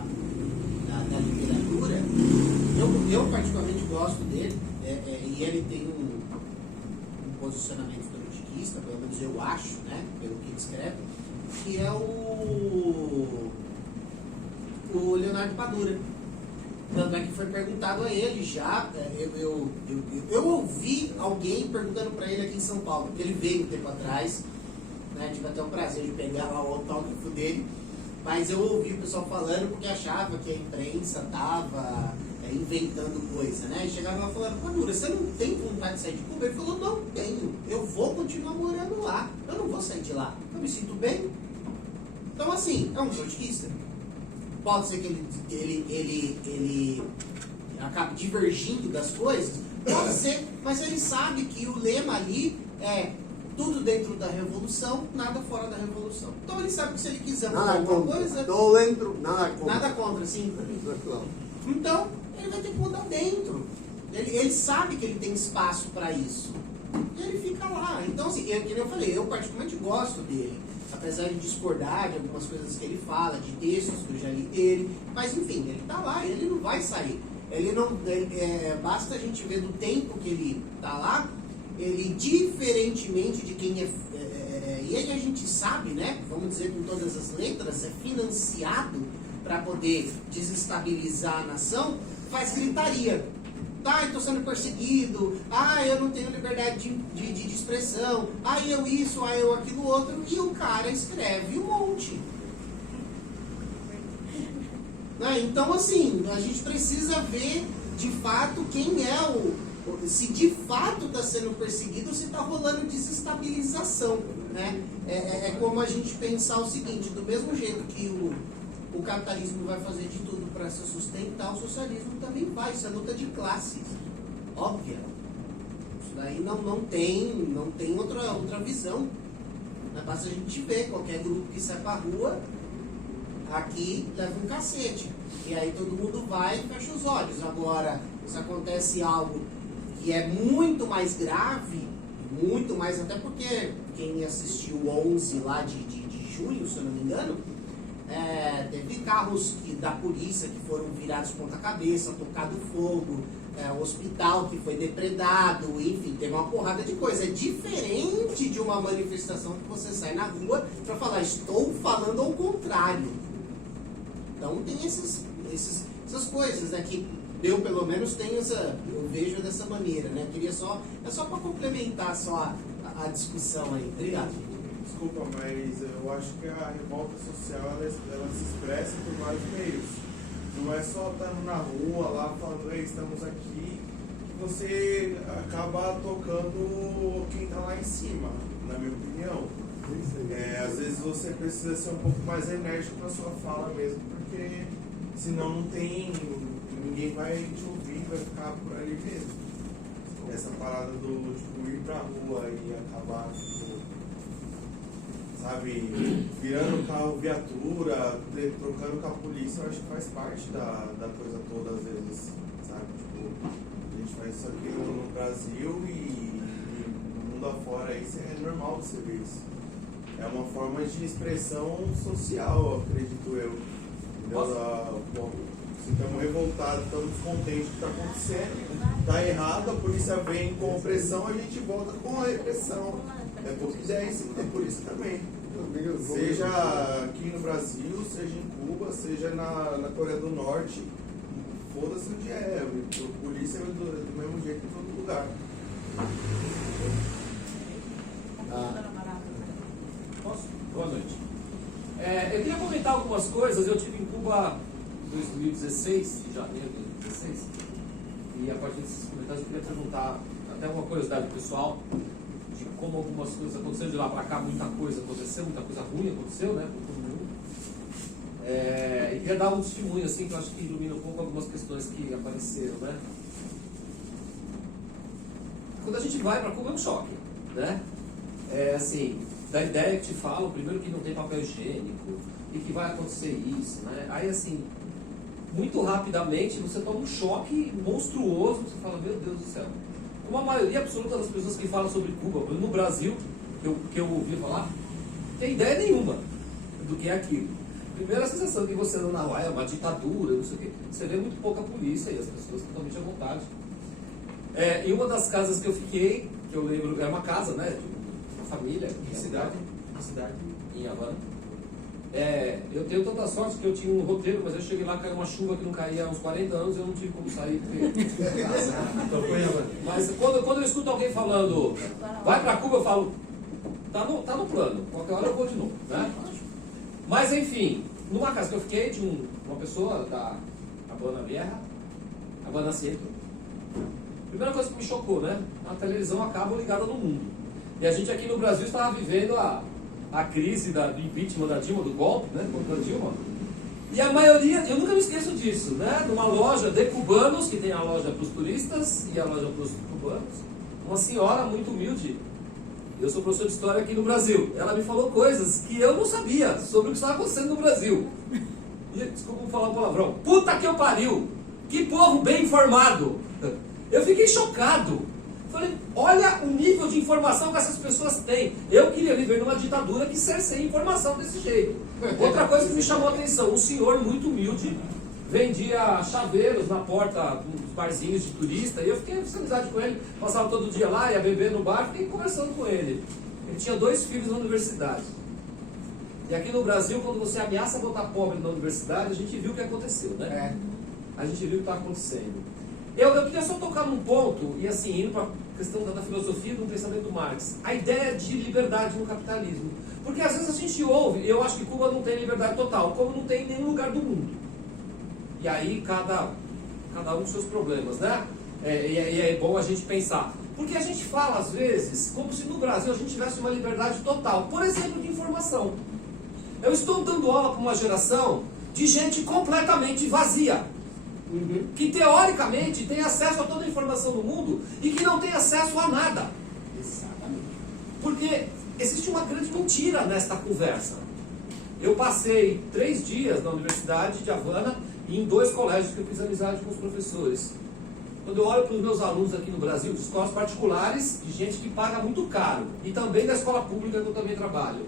literatura. Eu particularmente gosto dele, e ele tem um posicionamento trotskista, pelo menos eu acho, né, pelo que ele escreve, que é o Leonardo Padura. Tanto é que foi perguntado a ele já, eu ouvi alguém perguntando para ele aqui em São Paulo, porque ele veio um tempo atrás, né, tive até o prazer de pegar lá o autógrafo dele, mas eu ouvi o pessoal falando porque achava que a imprensa estava inventando coisa, né? E chegava lá falando: Padura, você não tem vontade de sair de Cuba? Ele falou: não tenho, eu vou continuar morando lá, eu não vou sair de lá, eu me sinto bem. Então, assim, é um trotskista. Pode ser que ele acabe divergindo das coisas, pode ser, mas ele sabe que o lema ali é tudo dentro da revolução, nada fora da revolução. Então ele sabe que se ele quiser mudar alguma coisa, todo dentro, nada contra. Nada contra, sim. Então ele vai ter que mudar dentro. Ele sabe que ele tem espaço para isso. E ele fica lá. Então, assim, como eu falei, eu particularmente gosto dele. Apesar de discordar de algumas coisas que ele fala, de textos que eu já li dele. Mas, enfim, ele tá lá, ele não vai sair. Basta a gente ver do tempo que ele tá lá, ele, diferentemente de quem e ele, a gente sabe, né, vamos dizer com todas as letras, é financiado para poder desestabilizar a nação, faz gritaria. Tá, eu estou sendo perseguido, eu não tenho liberdade de expressão, eu isso, eu aquilo outro, e o cara escreve um monte. Né? Então, assim, a gente precisa ver de fato quem é se de fato está sendo perseguido ou se está rolando desestabilização. Né? É como a gente pensar o seguinte: do mesmo jeito que o capitalismo vai fazer de tudo para se sustentar, o socialismo também vai. Isso é luta de classes, óbvia. Isso daí não tem outra visão. Basta a gente ver qualquer grupo que sai pra rua, aqui leva um cacete. E aí todo mundo vai e fecha os olhos. Agora, se acontece algo que é muito mais grave, muito mais, até porque quem assistiu o 11 lá de junho, se eu não me engano, teve carros da polícia que foram virados ponta cabeça, tocado fogo, hospital que foi depredado, enfim, teve uma porrada de coisa. É diferente de uma manifestação que você sai na rua para falar: estou falando ao contrário. Então tem essas coisas, né, que eu pelo menos tenho eu vejo dessa maneira, né? Queria só para complementar só a discussão aí. Obrigado. Desculpa, mas eu acho que a revolta social ela se expressa por vários meios. Não é só estando na rua lá falando: ei, estamos aqui, que você acaba tocando quem está lá em cima, na minha opinião. Às vezes você precisa ser um pouco mais enérgico na sua fala mesmo, porque senão ninguém vai te ouvir, vai ficar por ali mesmo. essa parada do tipo, ir pra rua e acabar, tipo, sabe, virando carro viatura, trocando com a polícia, eu acho que faz parte da coisa toda às vezes, sabe? Tipo, a gente faz isso aqui no Brasil e no mundo afora aí é normal você ver isso. É uma forma de expressão social, acredito eu. Bom, se estamos revoltados, estamos descontentes do que está acontecendo, está errado, a polícia vem com opressão, a gente volta com a repressão. É por isso é por isso também. Seja aqui no Brasil, seja em Cuba, seja na Coreia do Norte, foda-se onde é. A polícia é do mesmo jeito em todo lugar. Posso? Boa noite. Eu queria comentar algumas coisas. Eu estive em Cuba em 2016, em janeiro de 2016, e a partir desses comentários eu queria perguntar até uma curiosidade pessoal de como algumas coisas aconteceram de lá para cá. Muita coisa aconteceu, muita coisa ruim aconteceu, né, com todo mundo. E queria dar um testemunho assim, que eu acho que ilumina um pouco algumas questões que apareceram, né. Quando a gente vai para Cuba é um choque, né. Assim, da ideia que te falam, primeiro que não tem papel higiênico e que vai acontecer isso, né? Aí assim, muito rapidamente você toma um choque monstruoso, você fala, meu Deus do céu. Como a maioria absoluta das pessoas que falam sobre Cuba, no Brasil, que eu ouvi falar, não tem ideia nenhuma do que é aquilo. Primeira sensação que você anda na rua é uma ditadura, não sei o quê. Você vê muito pouca polícia e as pessoas totalmente à vontade. Em uma das casas que eu fiquei, que eu lembro, era uma casa, né? Família, Que cidade? Que cidade? em Havana. Eu tenho tanta sorte que eu tinha um roteiro, mas eu cheguei lá, caiu uma chuva que não caía há uns 40 anos, eu não tive como sair. Então foi em Havana. Mas quando eu escuto alguém falando, vai pra Cuba, eu falo, tá no plano, qualquer hora eu vou de novo, né? Mas enfim, numa casa que eu fiquei, de uma pessoa da Habana Vieja, Habana Centro. Primeira coisa que me chocou, né? A televisão acaba ligada no mundo. E a gente aqui no Brasil estava vivendo a crise do impeachment da Dilma, do golpe, né, contra a Dilma. E a maioria, eu nunca me esqueço disso, né, numa loja de cubanos, que tem a loja para os turistas e a loja para os cubanos, uma senhora muito humilde, eu sou professor de história aqui no Brasil, ela me falou coisas que eu não sabia sobre o que estava acontecendo no Brasil. E, desculpa falar um palavrão, puta que eu pariu, que povo bem informado. Eu fiquei chocado. Falei, olha o nível de informação que essas pessoas têm. Eu queria viver numa ditadura que cerceia informação desse jeito. Outra coisa que me chamou a atenção, um senhor muito humilde, vendia chaveiros na porta dos barzinhos de turista, e eu fiquei com amizade com ele, passava todo dia lá, ia beber no bar, fiquei conversando com ele. Ele tinha 2 filhos na universidade. E aqui no Brasil, quando você ameaça botar pobre na universidade, a gente viu o que aconteceu, né? A gente viu o que está acontecendo. Eu queria só tocar num ponto, e assim, indo para a questão da filosofia do pensamento do Marx, a ideia de liberdade no capitalismo. Porque às vezes a gente ouve, eu acho que Cuba não tem liberdade total, como não tem em nenhum lugar do mundo. E aí cada um com seus problemas, né? E é bom a gente pensar. Porque a gente fala às vezes, como se no Brasil a gente tivesse uma liberdade total, por exemplo, de informação. Eu estou dando aula para uma geração de gente completamente vazia. Que teoricamente tem acesso a toda a informação do mundo e que não tem acesso a nada. Exatamente. Porque existe uma grande mentira nesta conversa. Eu passei 3 dias na Universidade de Havana e em 2 colégios que eu fiz amizade com os professores. Quando eu olho para os meus alunos aqui no Brasil, de escolas particulares, de gente que paga muito caro, e também da escola pública que eu também trabalho,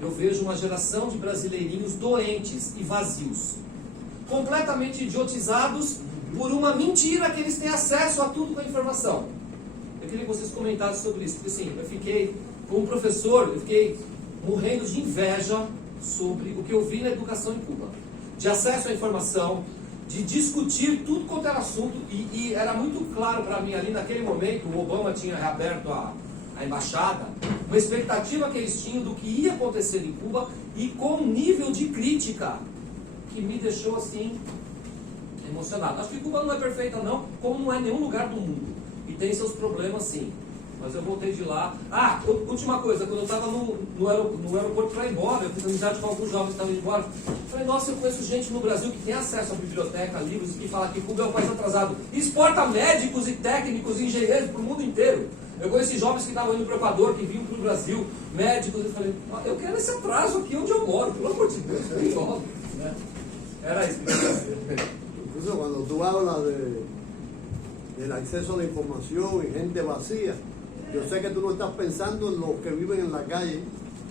eu vejo uma geração de brasileirinhos doentes e vazios, completamente idiotizados por uma mentira que eles têm acesso a tudo com a informação. Eu queria que vocês comentassem sobre isso, porque assim, eu fiquei, como professor, eu fiquei morrendo de inveja sobre o que eu vi na educação em Cuba, de acesso à informação, de discutir tudo quanto era assunto, e era muito claro para mim ali naquele momento, o Obama tinha reaberto a embaixada, uma expectativa que eles tinham do que ia acontecer em Cuba, e com um nível de crítica que me deixou assim emocionado. Acho que Cuba não é perfeita não, como não é nenhum lugar do mundo, e tem seus problemas sim, mas eu voltei de lá. Ah, última coisa, quando eu estava no aeroporto para ir embora, eu fiz amizade com alguns jovens que estavam indo embora. Eu falei, nossa, eu conheço gente no Brasil que tem acesso à biblioteca, a livros, e que fala que Cuba é o país atrasado. E exporta médicos e técnicos e engenheiros para o mundo inteiro. Eu conheci jovens que estavam indo para o Equador, que vinham para o Brasil, médicos, eu falei, eu quero esse atraso aqui onde eu moro, pelo amor de Deus, bem logo. Né? Era isso que eu queria dizer. Incluso cuando tú hablas del acceso a la información y gente vacía, yo sé que tú no estás pensando en los que viven en la calle,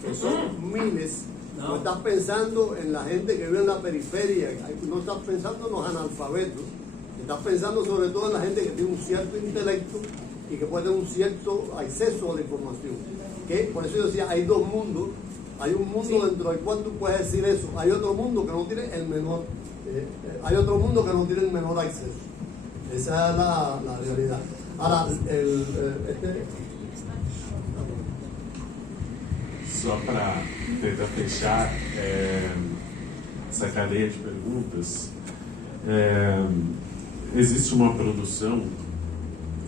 que son miles, no estás pensando en la gente que vive en la periferia, no estás pensando en los analfabetos, estás pensando sobre todo en la gente que tiene un cierto intelecto y que puede tener un cierto acceso a la información. Que, por eso yo decía, hay dos mundos, hay un mundo dentro del cual tú puedes decir eso, hay otro mundo que no tiene el menor, hay otro mundo que no tiene el menor acceso. Esa es la realidad. Ahora, Só para tentar fechar essa cadeia de perguntas, existe uma produção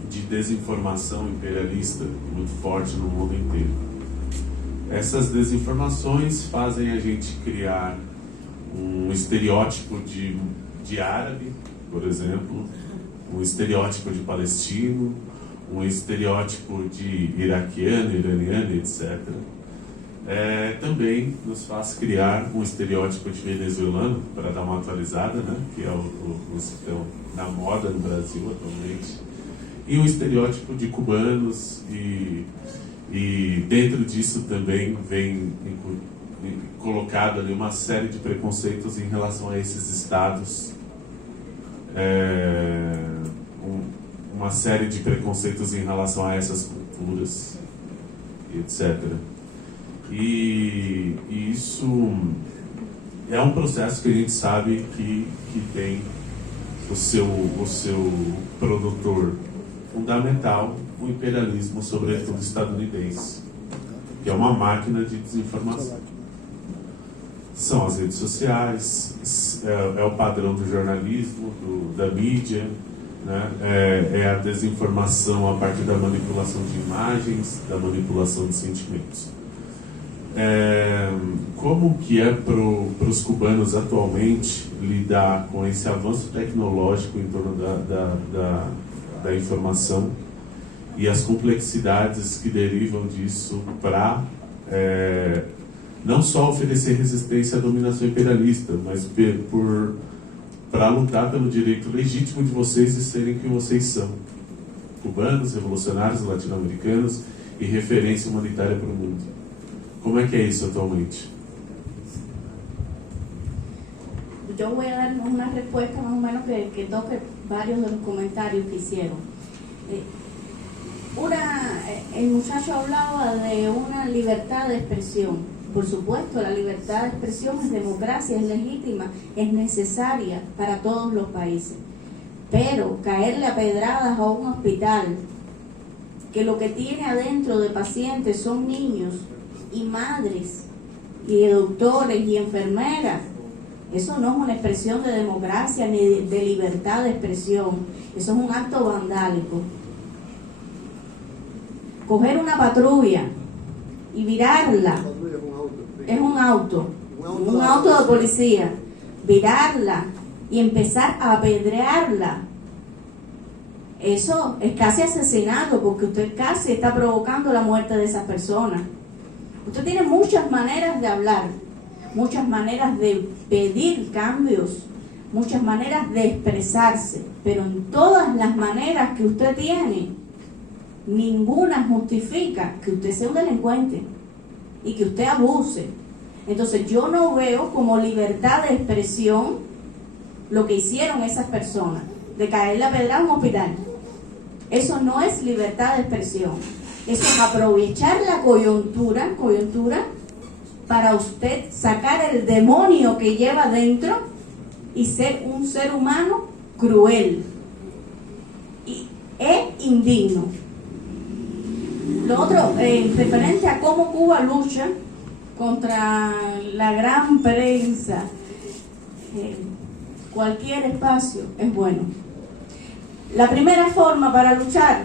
de desinformação imperialista muito forte no mundo inteiro. Essas desinformações fazem a gente criar um estereótipo de árabe, por exemplo, um estereótipo de palestino, um estereótipo de iraquiano, iraniano, etc. Também nos faz criar um estereótipo de venezuelano, para dar uma atualizada, né, que é os que estão na moda no Brasil atualmente, e um estereótipo de cubanos, e dentro disso também vem colocado ali uma série de preconceitos em relação a esses estados, uma série de preconceitos em relação a essas culturas, etc. E isso é um processo que a gente sabe que tem o seu produtor fundamental, o imperialismo, sobretudo estadunidense, que é uma máquina de desinformação. São as redes sociais, é o padrão do jornalismo, da mídia, né? É a desinformação a partir da manipulação de imagens, da manipulação de sentimentos. Como que é para os cubanos atualmente lidar com esse avanço tecnológico em torno da informação e as complexidades que derivam disso para não só oferecer resistência à dominação imperialista, mas para lutar pelo direito legítimo de vocês de serem quem vocês são, cubanos, revolucionários, latino-americanos e referência humanitária para o mundo. Como é que é isso atualmente? Yo voy a dar una respuesta más o menos que toque varios de los comentarios que hicieron. El muchacho hablaba de una libertad de expresión. Por supuesto, la libertad de expresión es democracia, es legítima, es necesaria para todos los países. Pero caerle a pedradas a un hospital que lo que tiene adentro de pacientes son niños y madres y doctores y enfermeras, eso no es una expresión de democracia ni de libertad de expresión, eso es un acto vandálico. Coger una patrulla y virarla, es un auto de policía, virarla y empezar a apedrearla, eso es casi asesinato, porque usted casi está provocando la muerte de esas personas. Usted tiene muchas maneras de hablar, muchas maneras de pedir cambios, muchas maneras de expresarse, pero en todas las maneras que usted tiene, ninguna justifica que usted sea un delincuente y que usted abuse. Entonces yo no veo como libertad de expresión lo que hicieron esas personas, de caerle a pedrada a un hospital. Eso no es libertad de expresión. Eso es aprovechar la coyuntura para usted sacar el demonio que lleva dentro y ser un ser humano cruel e indigno. Lo otro, referente a cómo Cuba lucha contra la gran prensa, cualquier espacio es bueno. La primera forma para luchar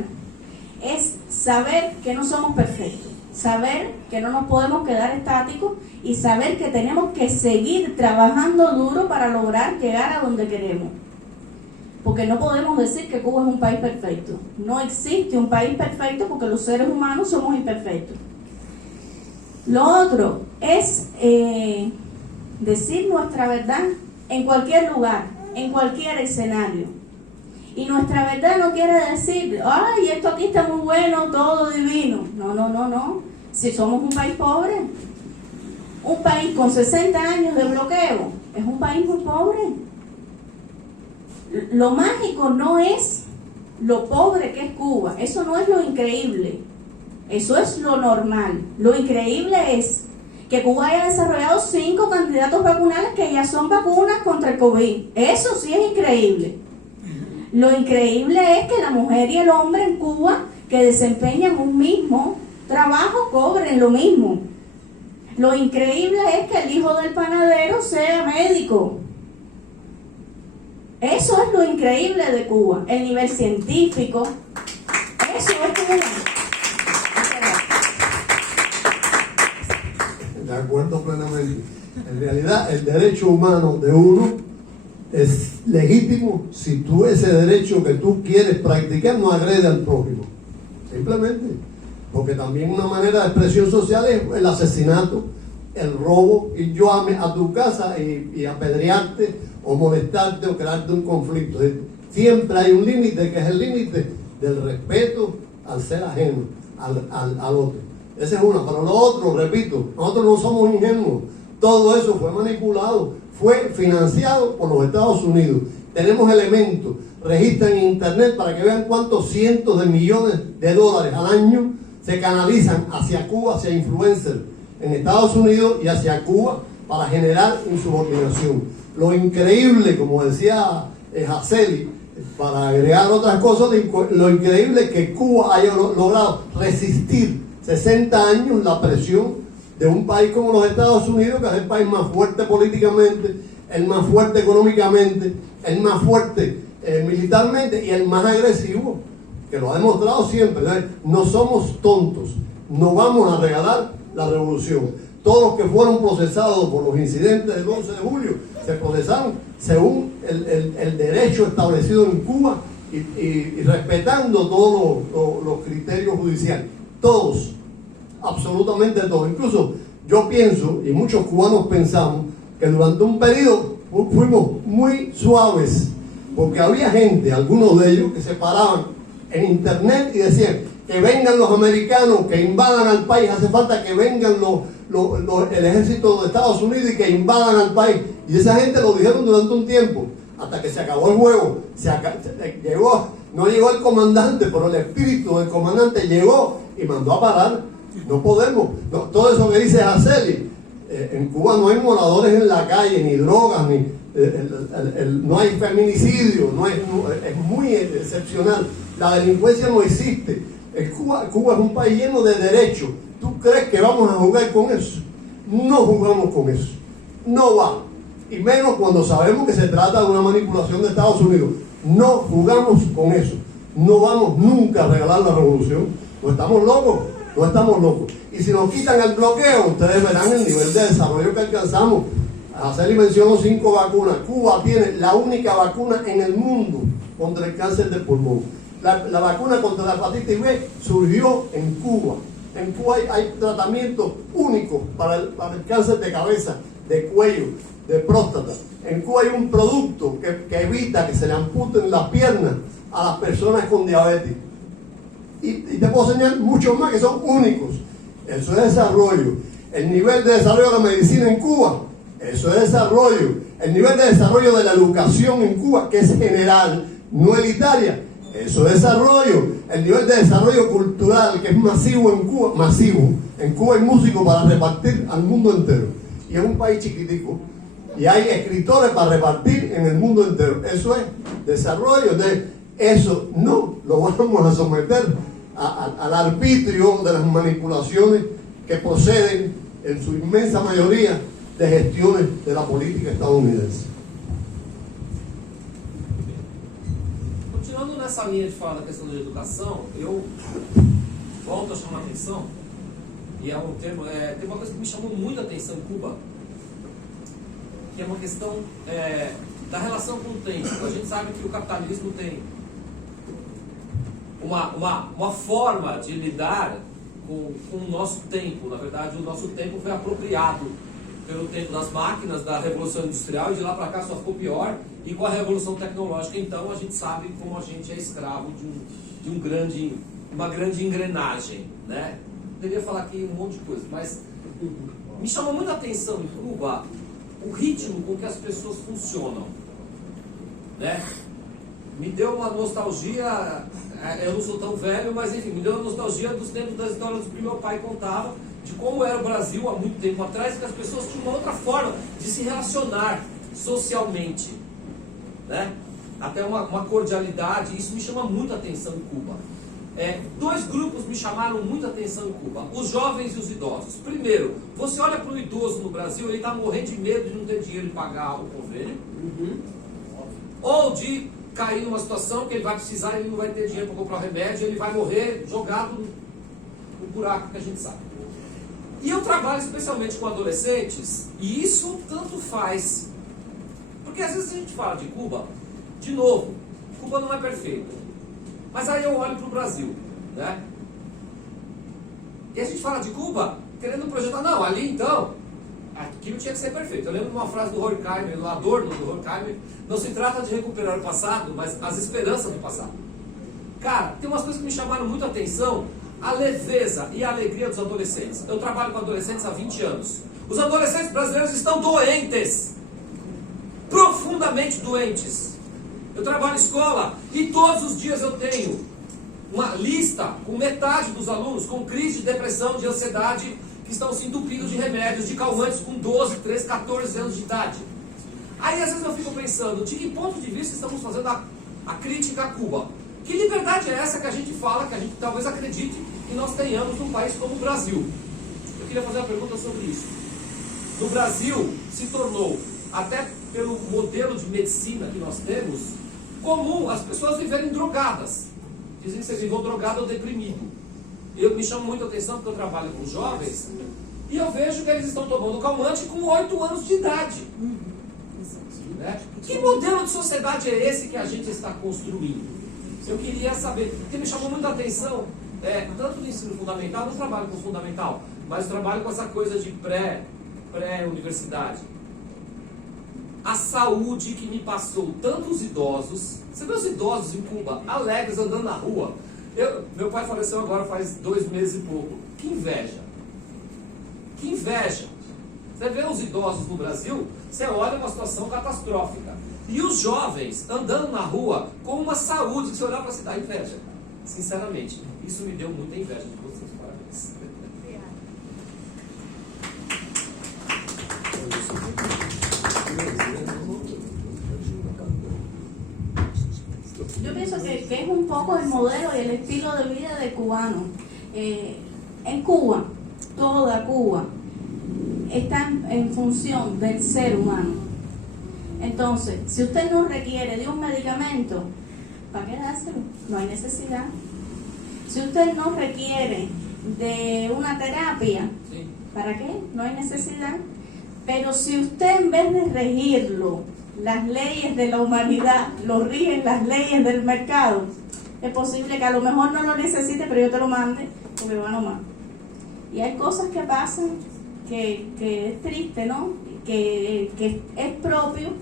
es saber que no somos perfectos, saber que no nos podemos quedar estáticos y saber que tenemos que seguir trabajando duro para lograr llegar a donde queremos. Porque no podemos decir que Cuba es un país perfecto. No existe un país perfecto porque los seres humanos somos imperfectos. Lo otro es decir nuestra verdad en cualquier lugar, en cualquier escenario. Y nuestra verdad no quiere decir, ay, esto aquí está muy bueno, todo divino. No. Si somos un país pobre, un país con 60 años de bloqueo, es un país muy pobre. Lo mágico no es lo pobre que es Cuba, eso no es lo increíble, eso es lo normal. Lo increíble es que Cuba haya desarrollado 5 candidatos vacunales que ya son vacunas contra el COVID. Eso sí es increíble. Lo increíble es que la mujer y el hombre en Cuba que desempeñan un mismo trabajo cobren lo mismo. Lo increíble es que el hijo del panadero sea médico. Eso es lo increíble de Cuba, el nivel científico. Eso es Cuba. De acuerdo plenamente. En realidad, el derecho humano de uno es legítimo si tú ese derecho que tú quieres practicar no agrede al prójimo. Simplemente. Porque también una manera de expresión social es el asesinato, el robo, ir yo a tu casa y apedrearte o molestarte o crearte un conflicto. Siempre hay un límite que es el límite del respeto al ser ajeno, al otro. Esa es una. Pero lo otro, repito, nosotros no somos ingenuos. Todo eso fue manipulado, fue financiado por los Estados Unidos. Tenemos elementos, registran en internet para que vean cuántos cientos de millones de dólares al año se canalizan hacia Cuba, hacia influencers en Estados Unidos y hacia Cuba para generar insubordinación. Lo increíble, como decía Haceli, para agregar otras cosas, lo increíble es que Cuba haya logrado resistir 60 años la presión de un país como los Estados Unidos, que es el país más fuerte políticamente, el más fuerte económicamente, el más fuerte militarmente y el más agresivo, que lo ha demostrado siempre. No somos tontos, no vamos a regalar la revolución. Todos los que fueron procesados por los incidentes del 11 de julio se procesaron según el derecho establecido en Cuba y respetando todos los criterios judiciales. Todos, absolutamente todos. Incluso yo pienso, y muchos cubanos pensamos, que durante un periodo fuimos muy suaves, porque había gente, algunos de ellos, que se paraban en internet y decían que vengan los americanos, que invadan al país, hace falta que vengan el ejército de Estados Unidos y que invadan al país. Y esa gente lo dijeron durante un tiempo, hasta que se acabó el juego. No llegó el comandante, pero el espíritu del comandante llegó y mandó a parar. No podemos, todo eso que dice Haceli, en Cuba no hay moradores en la calle, ni drogas, ni no hay feminicidio, es muy excepcional. La delincuencia no existe. Cuba es un país lleno de derechos. ¿Tú crees que vamos a jugar con eso? No jugamos con eso. No va. Y menos cuando sabemos que se trata de una manipulación de Estados Unidos. No jugamos con eso. No vamos nunca a regalar la revolución. No estamos locos. No estamos locos. Y si nos quitan el bloqueo, ustedes verán el nivel de desarrollo que alcanzamos. Haceli mencionó 5 vacunas. Cuba tiene la única vacuna en el mundo contra el cáncer de pulmón. La vacuna contra la hepatitis B surgió en Cuba. En Cuba hay tratamientos únicos para el cáncer de cabeza, de cuello, de próstata. En Cuba hay un producto que evita que se le amputen las piernas a las personas con diabetes. Y te puedo señalar muchos más que son únicos. Eso es desarrollo. El nivel de desarrollo de la medicina en Cuba, eso es desarrollo. El nivel de desarrollo de la educación en Cuba, que es general, no elitaria, eso es desarrollo. El nivel de desarrollo cultural, que es masivo en Cuba, masivo. En Cuba hay músicos para repartir al mundo entero. Y es un país chiquitico. Y hay escritores para repartir en el mundo entero. Eso es desarrollo. Eso no lo vamos a someter al arbitrio de las manipulaciones que proceden en su inmensa mayoría de gestiones de la política estadounidense. Continuando nessa linha de fala da questão da educação, volto a chamar a atenção, e é um termo, tem uma coisa que me chamou muito a atenção em Cuba, que é uma questão da relação com o tempo. A gente sabe que o capitalismo tem uma forma de lidar com o nosso tempo. Na verdade, o nosso tempo foi apropriado pelo tempo das máquinas, da Revolução Industrial, e de lá para cá só ficou pior. E com a Revolução Tecnológica, então, a gente sabe como a gente é escravo de uma grande engrenagem, né? Deveria falar aqui um monte de coisa, mas me chamou muito a atenção em Cuba o ritmo com que as pessoas funcionam, né? Me deu uma nostalgia, eu não sou tão velho, mas enfim, me deu uma nostalgia dos tempos das histórias que meu pai contava, de como era o Brasil há muito tempo atrás, que as pessoas tinham uma outra forma de se relacionar socialmente, né? Até uma cordialidade. Isso me chama muito a atenção em Cuba. Dois grupos me chamaram muito a atenção em Cuba: os jovens e os idosos. Primeiro, você olha para o idoso no Brasil, ele está morrendo de medo de não ter dinheiro de pagar o convênio, ou de cair numa situação que ele vai precisar e ele não vai ter dinheiro para comprar o remédio, ele vai morrer jogado no buraco que a gente sabe. E eu trabalho especialmente com adolescentes, e isso tanto faz, porque às vezes a gente fala de Cuba, de novo, Cuba não é perfeito, mas aí eu olho para o Brasil, né? E a gente fala de Cuba querendo projetar, não, ali então, aquilo tinha que ser perfeito. Eu lembro de uma frase do Horkheimer, do Adorno, do Horkheimer: não se trata de recuperar o passado, mas as esperanças do passado. Cara, tem umas coisas que me chamaram muito a atenção: a leveza e a alegria dos adolescentes. Eu trabalho com adolescentes há 20 anos. Os adolescentes brasileiros estão doentes, profundamente doentes. Eu trabalho em escola e todos os dias eu tenho uma lista com metade dos alunos com crise de depressão, de ansiedade, que estão se entupindo de remédios, de calmantes, com 12, 13, 14 anos de idade. Aí às vezes eu fico pensando, de que ponto de vista estamos fazendo a crítica a Cuba? Que liberdade é essa que a gente fala, que a gente talvez acredite que nós tenhamos num país como o Brasil? Eu queria fazer uma pergunta sobre isso. No Brasil se tornou, até pelo modelo de medicina que nós temos, comum as pessoas viverem drogadas. Dizem que você viveu drogado ou deprimido. Eu me chamo muito a atenção porque eu trabalho com jovens e eu vejo que eles estão tomando calmante com 8 anos de idade. Né? Que modelo de sociedade é esse que a gente está construindo? Eu queria saber, porque me chamou muita atenção, tanto no ensino fundamental, eu não trabalho com fundamental, mas eu trabalho com essa coisa de pré-universidade. A saúde que me passou tantos idosos. Você vê os idosos em Cuba, alegres, andando na rua. Meu pai faleceu agora faz 2 meses e pouco. Que inveja! Que inveja! Você vê os idosos no Brasil, você olha uma situação catastrófica. E os jovens andando na rua com uma saúde, que você olhar para a cidade, inveja. Sinceramente, isso me deu muita inveja de vocês. Parabéns. Yo pienso que es un poco el modelo y el estilo de vida de cubano. En Cuba, toda Cuba está en función del ser humano. Entonces, si usted no requiere de un medicamento, ¿para qué dárselo? No hay necesidad. Si usted no requiere de una terapia, ¿para qué? No hay necesidad. Pero si usted, en vez de regirlo, las leyes de la humanidad, lo rigen las leyes del mercado, es posible que a lo mejor no lo necesite, pero yo te lo mande porque me va nomás. Y hay cosas que pasan que es triste, ¿no? Que es propio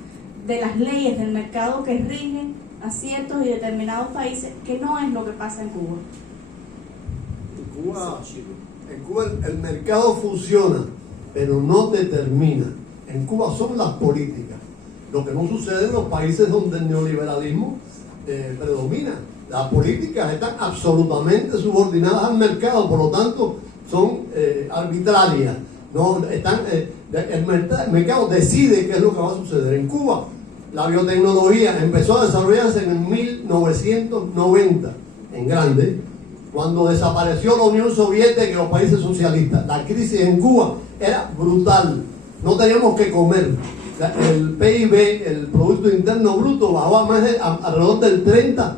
de las leyes del mercado que rigen a ciertos y determinados países, que no es lo que pasa en Cuba. En Cuba el mercado funciona, pero no determina. En Cuba son las políticas. Lo que no sucede en los países donde el neoliberalismo predomina. Las políticas están absolutamente subordinadas al mercado, por lo tanto son arbitrarias. No, el mercado decide qué es lo que va a suceder. En Cuba la biotecnología empezó a desarrollarse en 1990, en grande, cuando desapareció la Unión Soviética y los países socialistas. La crisis en Cuba era brutal. No teníamos que comer. El PIB, el Producto Interno Bruto, bajó a más alrededor del 30%.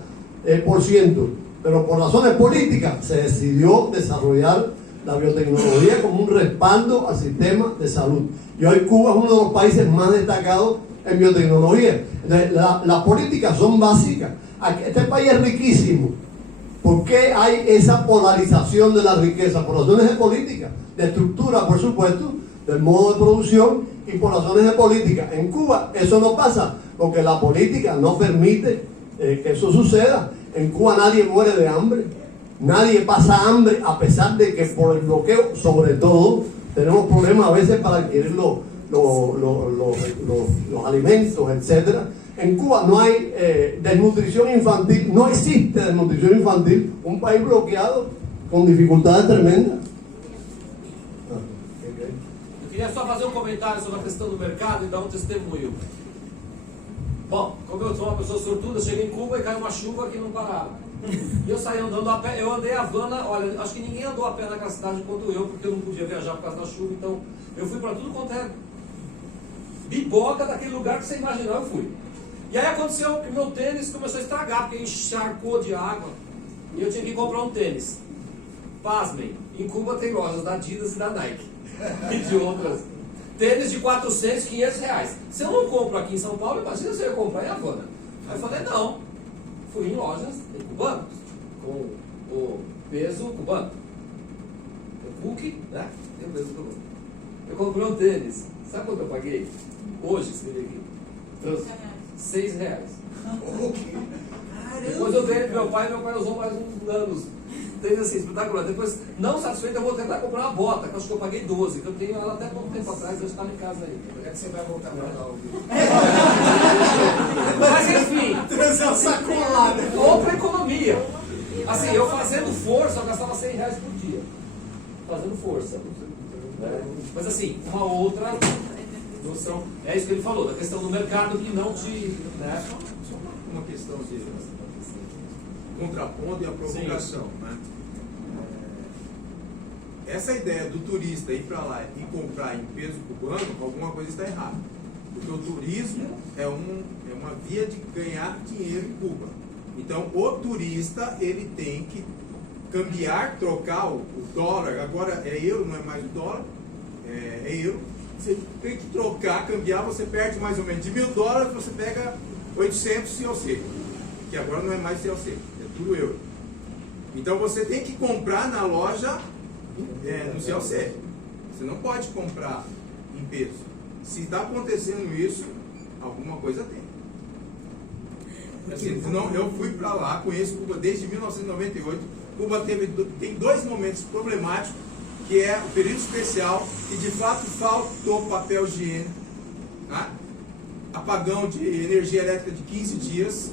Pero por razones políticas se decidió desarrollar la biotecnología como un respaldo al sistema de salud. Y hoy Cuba es uno de los países más destacados en biotecnología. Entonces, las políticas son básicas. Este país es riquísimo. ¿Por qué hay esa polarización de la riqueza? Por razones de política, de estructura, por supuesto, del modo de producción y por razones de política. En Cuba eso no pasa porque la política no permite que eso suceda. En Cuba nadie muere de hambre, nadie pasa hambre, a pesar de que por el bloqueo, sobre todo, tenemos problemas a veces para adquirir los alimentos, etcétera. En Cuba no hay desnutrición infantil, no existe desnutrición infantil, un país bloqueado con dificultades tremendas. Eu queria só fazer um comentário sobre a questão do mercado e dar um testemunho. Bom, como eu sou uma pessoa sortuda, cheguei em Cuba e caiu uma chuva que não parava. E eu saí andando a pé, eu andei a Havana, olha, acho que ninguém andou a pé naquela cidade quanto eu, porque eu não podia viajar por causa da chuva, então eu fui para tudo quanto é biboca daquele lugar que você imaginou, eu fui. E aí aconteceu que meu tênis começou a estragar, porque encharcou de água, e eu tinha que comprar um tênis. Pasmem, em Cuba tem lojas da Adidas e da Nike, e de outras. Tênis de 400, 500 reais. Se eu não compro aqui em São Paulo, imagina se eu ia comprar em Havana. Aí eu falei, não. Fui em lojas de cubanos, com o peso cubano. O cookie, né? Tem o peso cubano. Eu comprei um tênis. Sabe quanto eu paguei? Hoje, escrevi aqui. Trouxe 6 reais. Depois eu dei pro meu pai usou mais uns anos. Tênis assim, espetacular. Depois, não satisfeito, eu vou tentar comprar uma bota, que eu acho que eu paguei 12, que eu tenho ela até pouco tempo atrás, eu estava em casa aí. É que você vai voltar pra lá, Mas enfim, trazer uma sacolada. outra economia. Assim, eu fazendo força, eu gastava 100 reais por dia. Fazendo força. Né? Mas assim, uma outra noção. É isso que ele falou, da questão do mercado que não te. Né? Só uma questão de contraponto e a provocação, né? Essa ideia do turista ir para lá e comprar em peso cubano, alguma coisa está errada. Porque o turismo é uma via de ganhar dinheiro em Cuba. Então, o turista, ele tem que cambiar, trocar o dólar, agora é euro, não é mais o dólar, é euro. Você tem que trocar, cambiar, você perde mais ou menos de $1.000, você pega 800 COC, que agora não é mais COC, é tudo euro. Então, você tem que comprar na loja no COC. Você não pode comprar em peso. Se está acontecendo isso, alguma coisa tem. Assim, não, eu fui para lá, conheço Cuba desde 1998. Cuba tem 2 momentos problemáticos, que é o período especial, que de fato faltou papel higiênico, tá? Apagão de energia elétrica de 15 dias.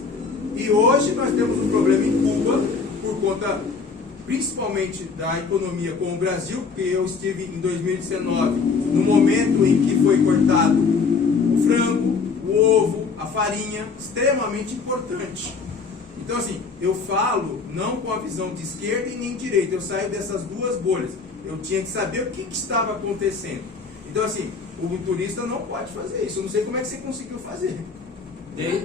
E hoje nós temos um problema em Cuba, por conta principalmente da economia com o Brasil, porque eu estive em 2019, no momento em que foi cortado o frango, o ovo, a farinha, extremamente importante. Então assim, eu falo não com a visão de esquerda e nem de direita, eu saio dessas duas bolhas. Eu tinha que saber o que estava acontecendo. Então assim, o turista não pode fazer isso, eu não sei como é que você conseguiu fazer.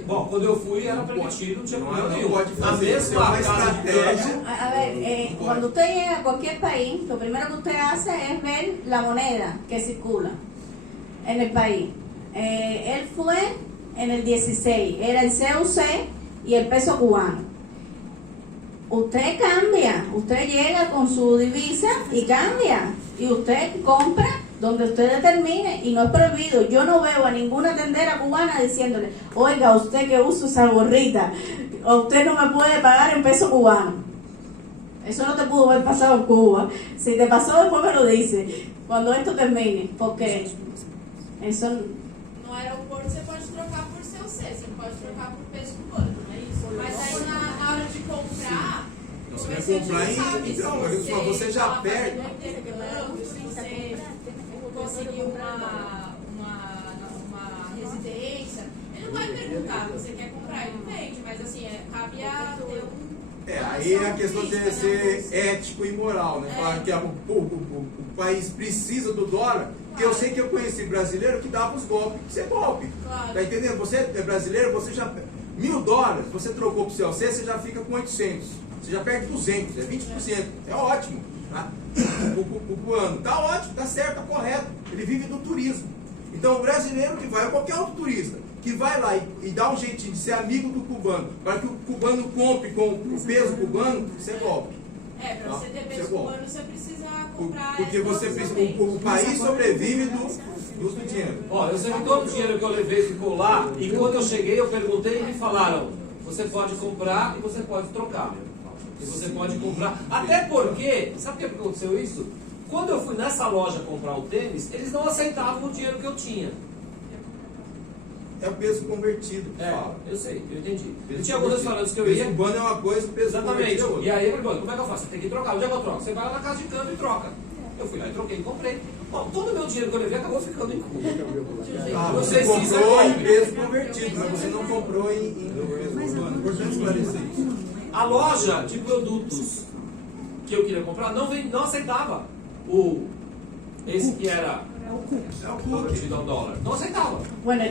Bom, quando eu fui era permitido, não tinha problema nenhum. Pode fazer, A mesma estratégia. A ver, cuando usted llega a cualquier país, lo primero que usted hace es ver la moneda que circula en el país. Él fue en el 16, era el CUC y el peso cubano. Usted cambia, usted llega con su divisa y cambia, y usted compra donde usted determine, y no es prohibido. Yo no veo a ninguna tendera cubana diciéndole, oiga, usted que usa esa gorrita, usted no me puede pagar en peso cubano. Eso no te pudo haber pasado en Cuba. Si te pasó, después me lo dice cuando esto termine, porque eso no aeroporto você pode trocar por COC, você não pode trocar por peso cubano, não é isso? Mas aí na hora de comprar, Você vai comprar em. Então, você já perde. Você conseguir uma residência, ele não vai perguntar, você quer comprar, ele vende, mas assim, cabe a ter Aí é a questão de ser ético e moral, né? Falar que o país precisa do dólar, porque eu sei que eu conheci brasileiro que dava os golpes. Isso é golpe. Claro. Tá entendendo? Você é brasileiro, você já. $1.000, você trocou pro COC, você já fica com 800. você já perde 200, é 20%. É ótimo. Tá? O cubano, tá ótimo, tá certo, tá correto. Ele vive do turismo. Então o brasileiro que vai, ou qualquer outro turista, que vai lá e dá um jeitinho de ser amigo do cubano, para que o cubano compre com o peso cubano, isso é golpe. É, pra você ter peso cubano, você precisa comprar. Porque você precisa, o país sobrevive do dinheiro. Ó, eu sei que todo o dinheiro que eu levei ficou lá, e quando eu cheguei eu perguntei e me falaram, você pode comprar e você pode trocar. E você pode comprar. Até porque, sabe por que aconteceu isso? Quando eu fui nessa loja comprar o tênis, eles não aceitavam o dinheiro que eu tinha. É o peso convertido que fala. Eu sei, eu entendi. Peso E tinha alguns restaurantes que eu peso ia. cubano é uma coisa, o peso Exatamente. convertido é outra. E aí eu pergunto, como é que eu faço? Você tem que trocar. Onde é que eu troco? Você vai lá na casa de câmbio e troca. Eu fui lá e troquei e comprei. Bom, todo o meu dinheiro que eu levei acabou ficando em Cuba. Você sei se isso é comprou em golpe. peso convertido, mas você não comprou em peso cubano. Importante esclarecer isso. A loja de produtos que eu queria comprar não aceitava ese que era convertido a un dólar. No aceitaba. Bueno,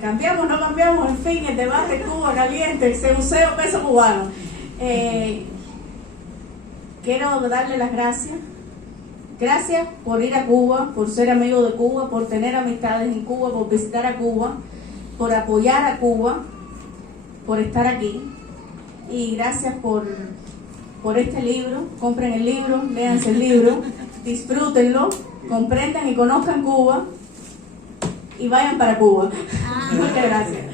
cambiamos, no cambiamos, en fin, el debate Cuba caliente, según sea peso cubano. Quiero darle las gracias. Gracias por ir a Cuba, por ser amigo de Cuba, por tener amistades en Cuba, por visitar a Cuba, por apoyar a Cuba, por estar aquí. Y gracias por este libro. Compren el libro, léanse el libro, disfrútenlo, comprendan y conozcan Cuba y vayan para Cuba. Muchas gracias.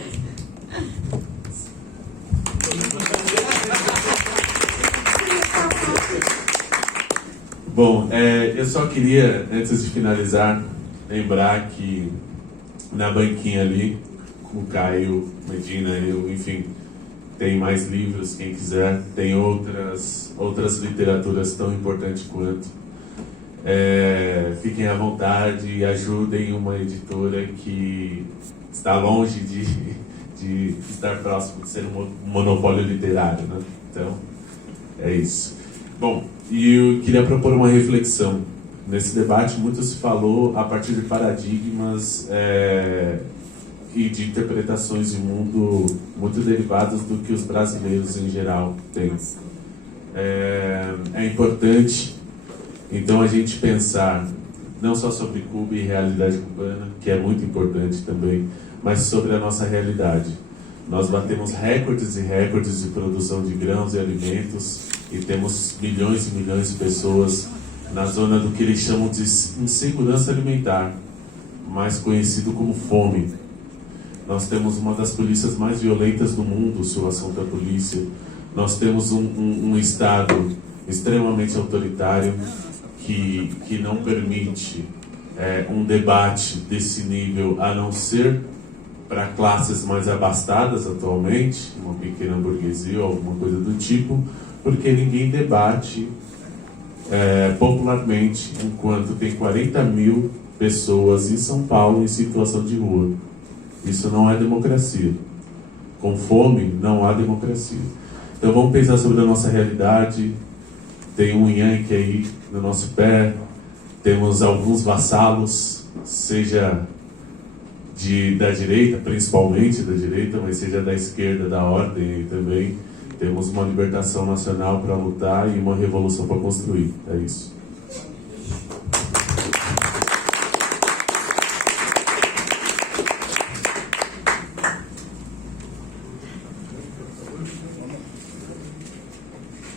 Bom, eu só queria, antes de finalizar, lembrar que na banquinha ali, com o Caio, Medina, eu, enfim, tem mais livros, quem quiser, tem outras literaturas tão importantes quanto. Fiquem à vontade e ajudem uma editora que está longe de estar próximo de ser um monopólio literário, né? Então, é isso. Bom, e eu queria propor uma reflexão. Nesse debate, muito se falou a partir de paradigmas e de interpretações de mundo muito derivadas do que os brasileiros em geral têm. É importante, então, a gente pensar não só sobre Cuba e realidade cubana, que é muito importante também, mas sobre a nossa realidade. Nós batemos recordes e recordes de produção de grãos e alimentos e temos milhões e milhões de pessoas na zona do que eles chamam de insegurança alimentar, mais conhecido como fome. Nós temos uma das polícias mais violentas do mundo, se o assunto é polícia. Nós temos um Estado extremamente autoritário que não permite um debate desse nível, a não ser para classes mais abastadas atualmente, uma pequena burguesia ou alguma coisa do tipo, porque ninguém debate popularmente, enquanto tem 40 mil pessoas em São Paulo em situação de rua. Isso não é democracia. Com fome, não há democracia. Então vamos pensar sobre a nossa realidade. Tem um Yankee aí no nosso pé, temos alguns vassalos, seja da direita, principalmente da direita, mas seja da esquerda, da ordem também. Temos uma libertação nacional para lutar e uma revolução para construir. É isso.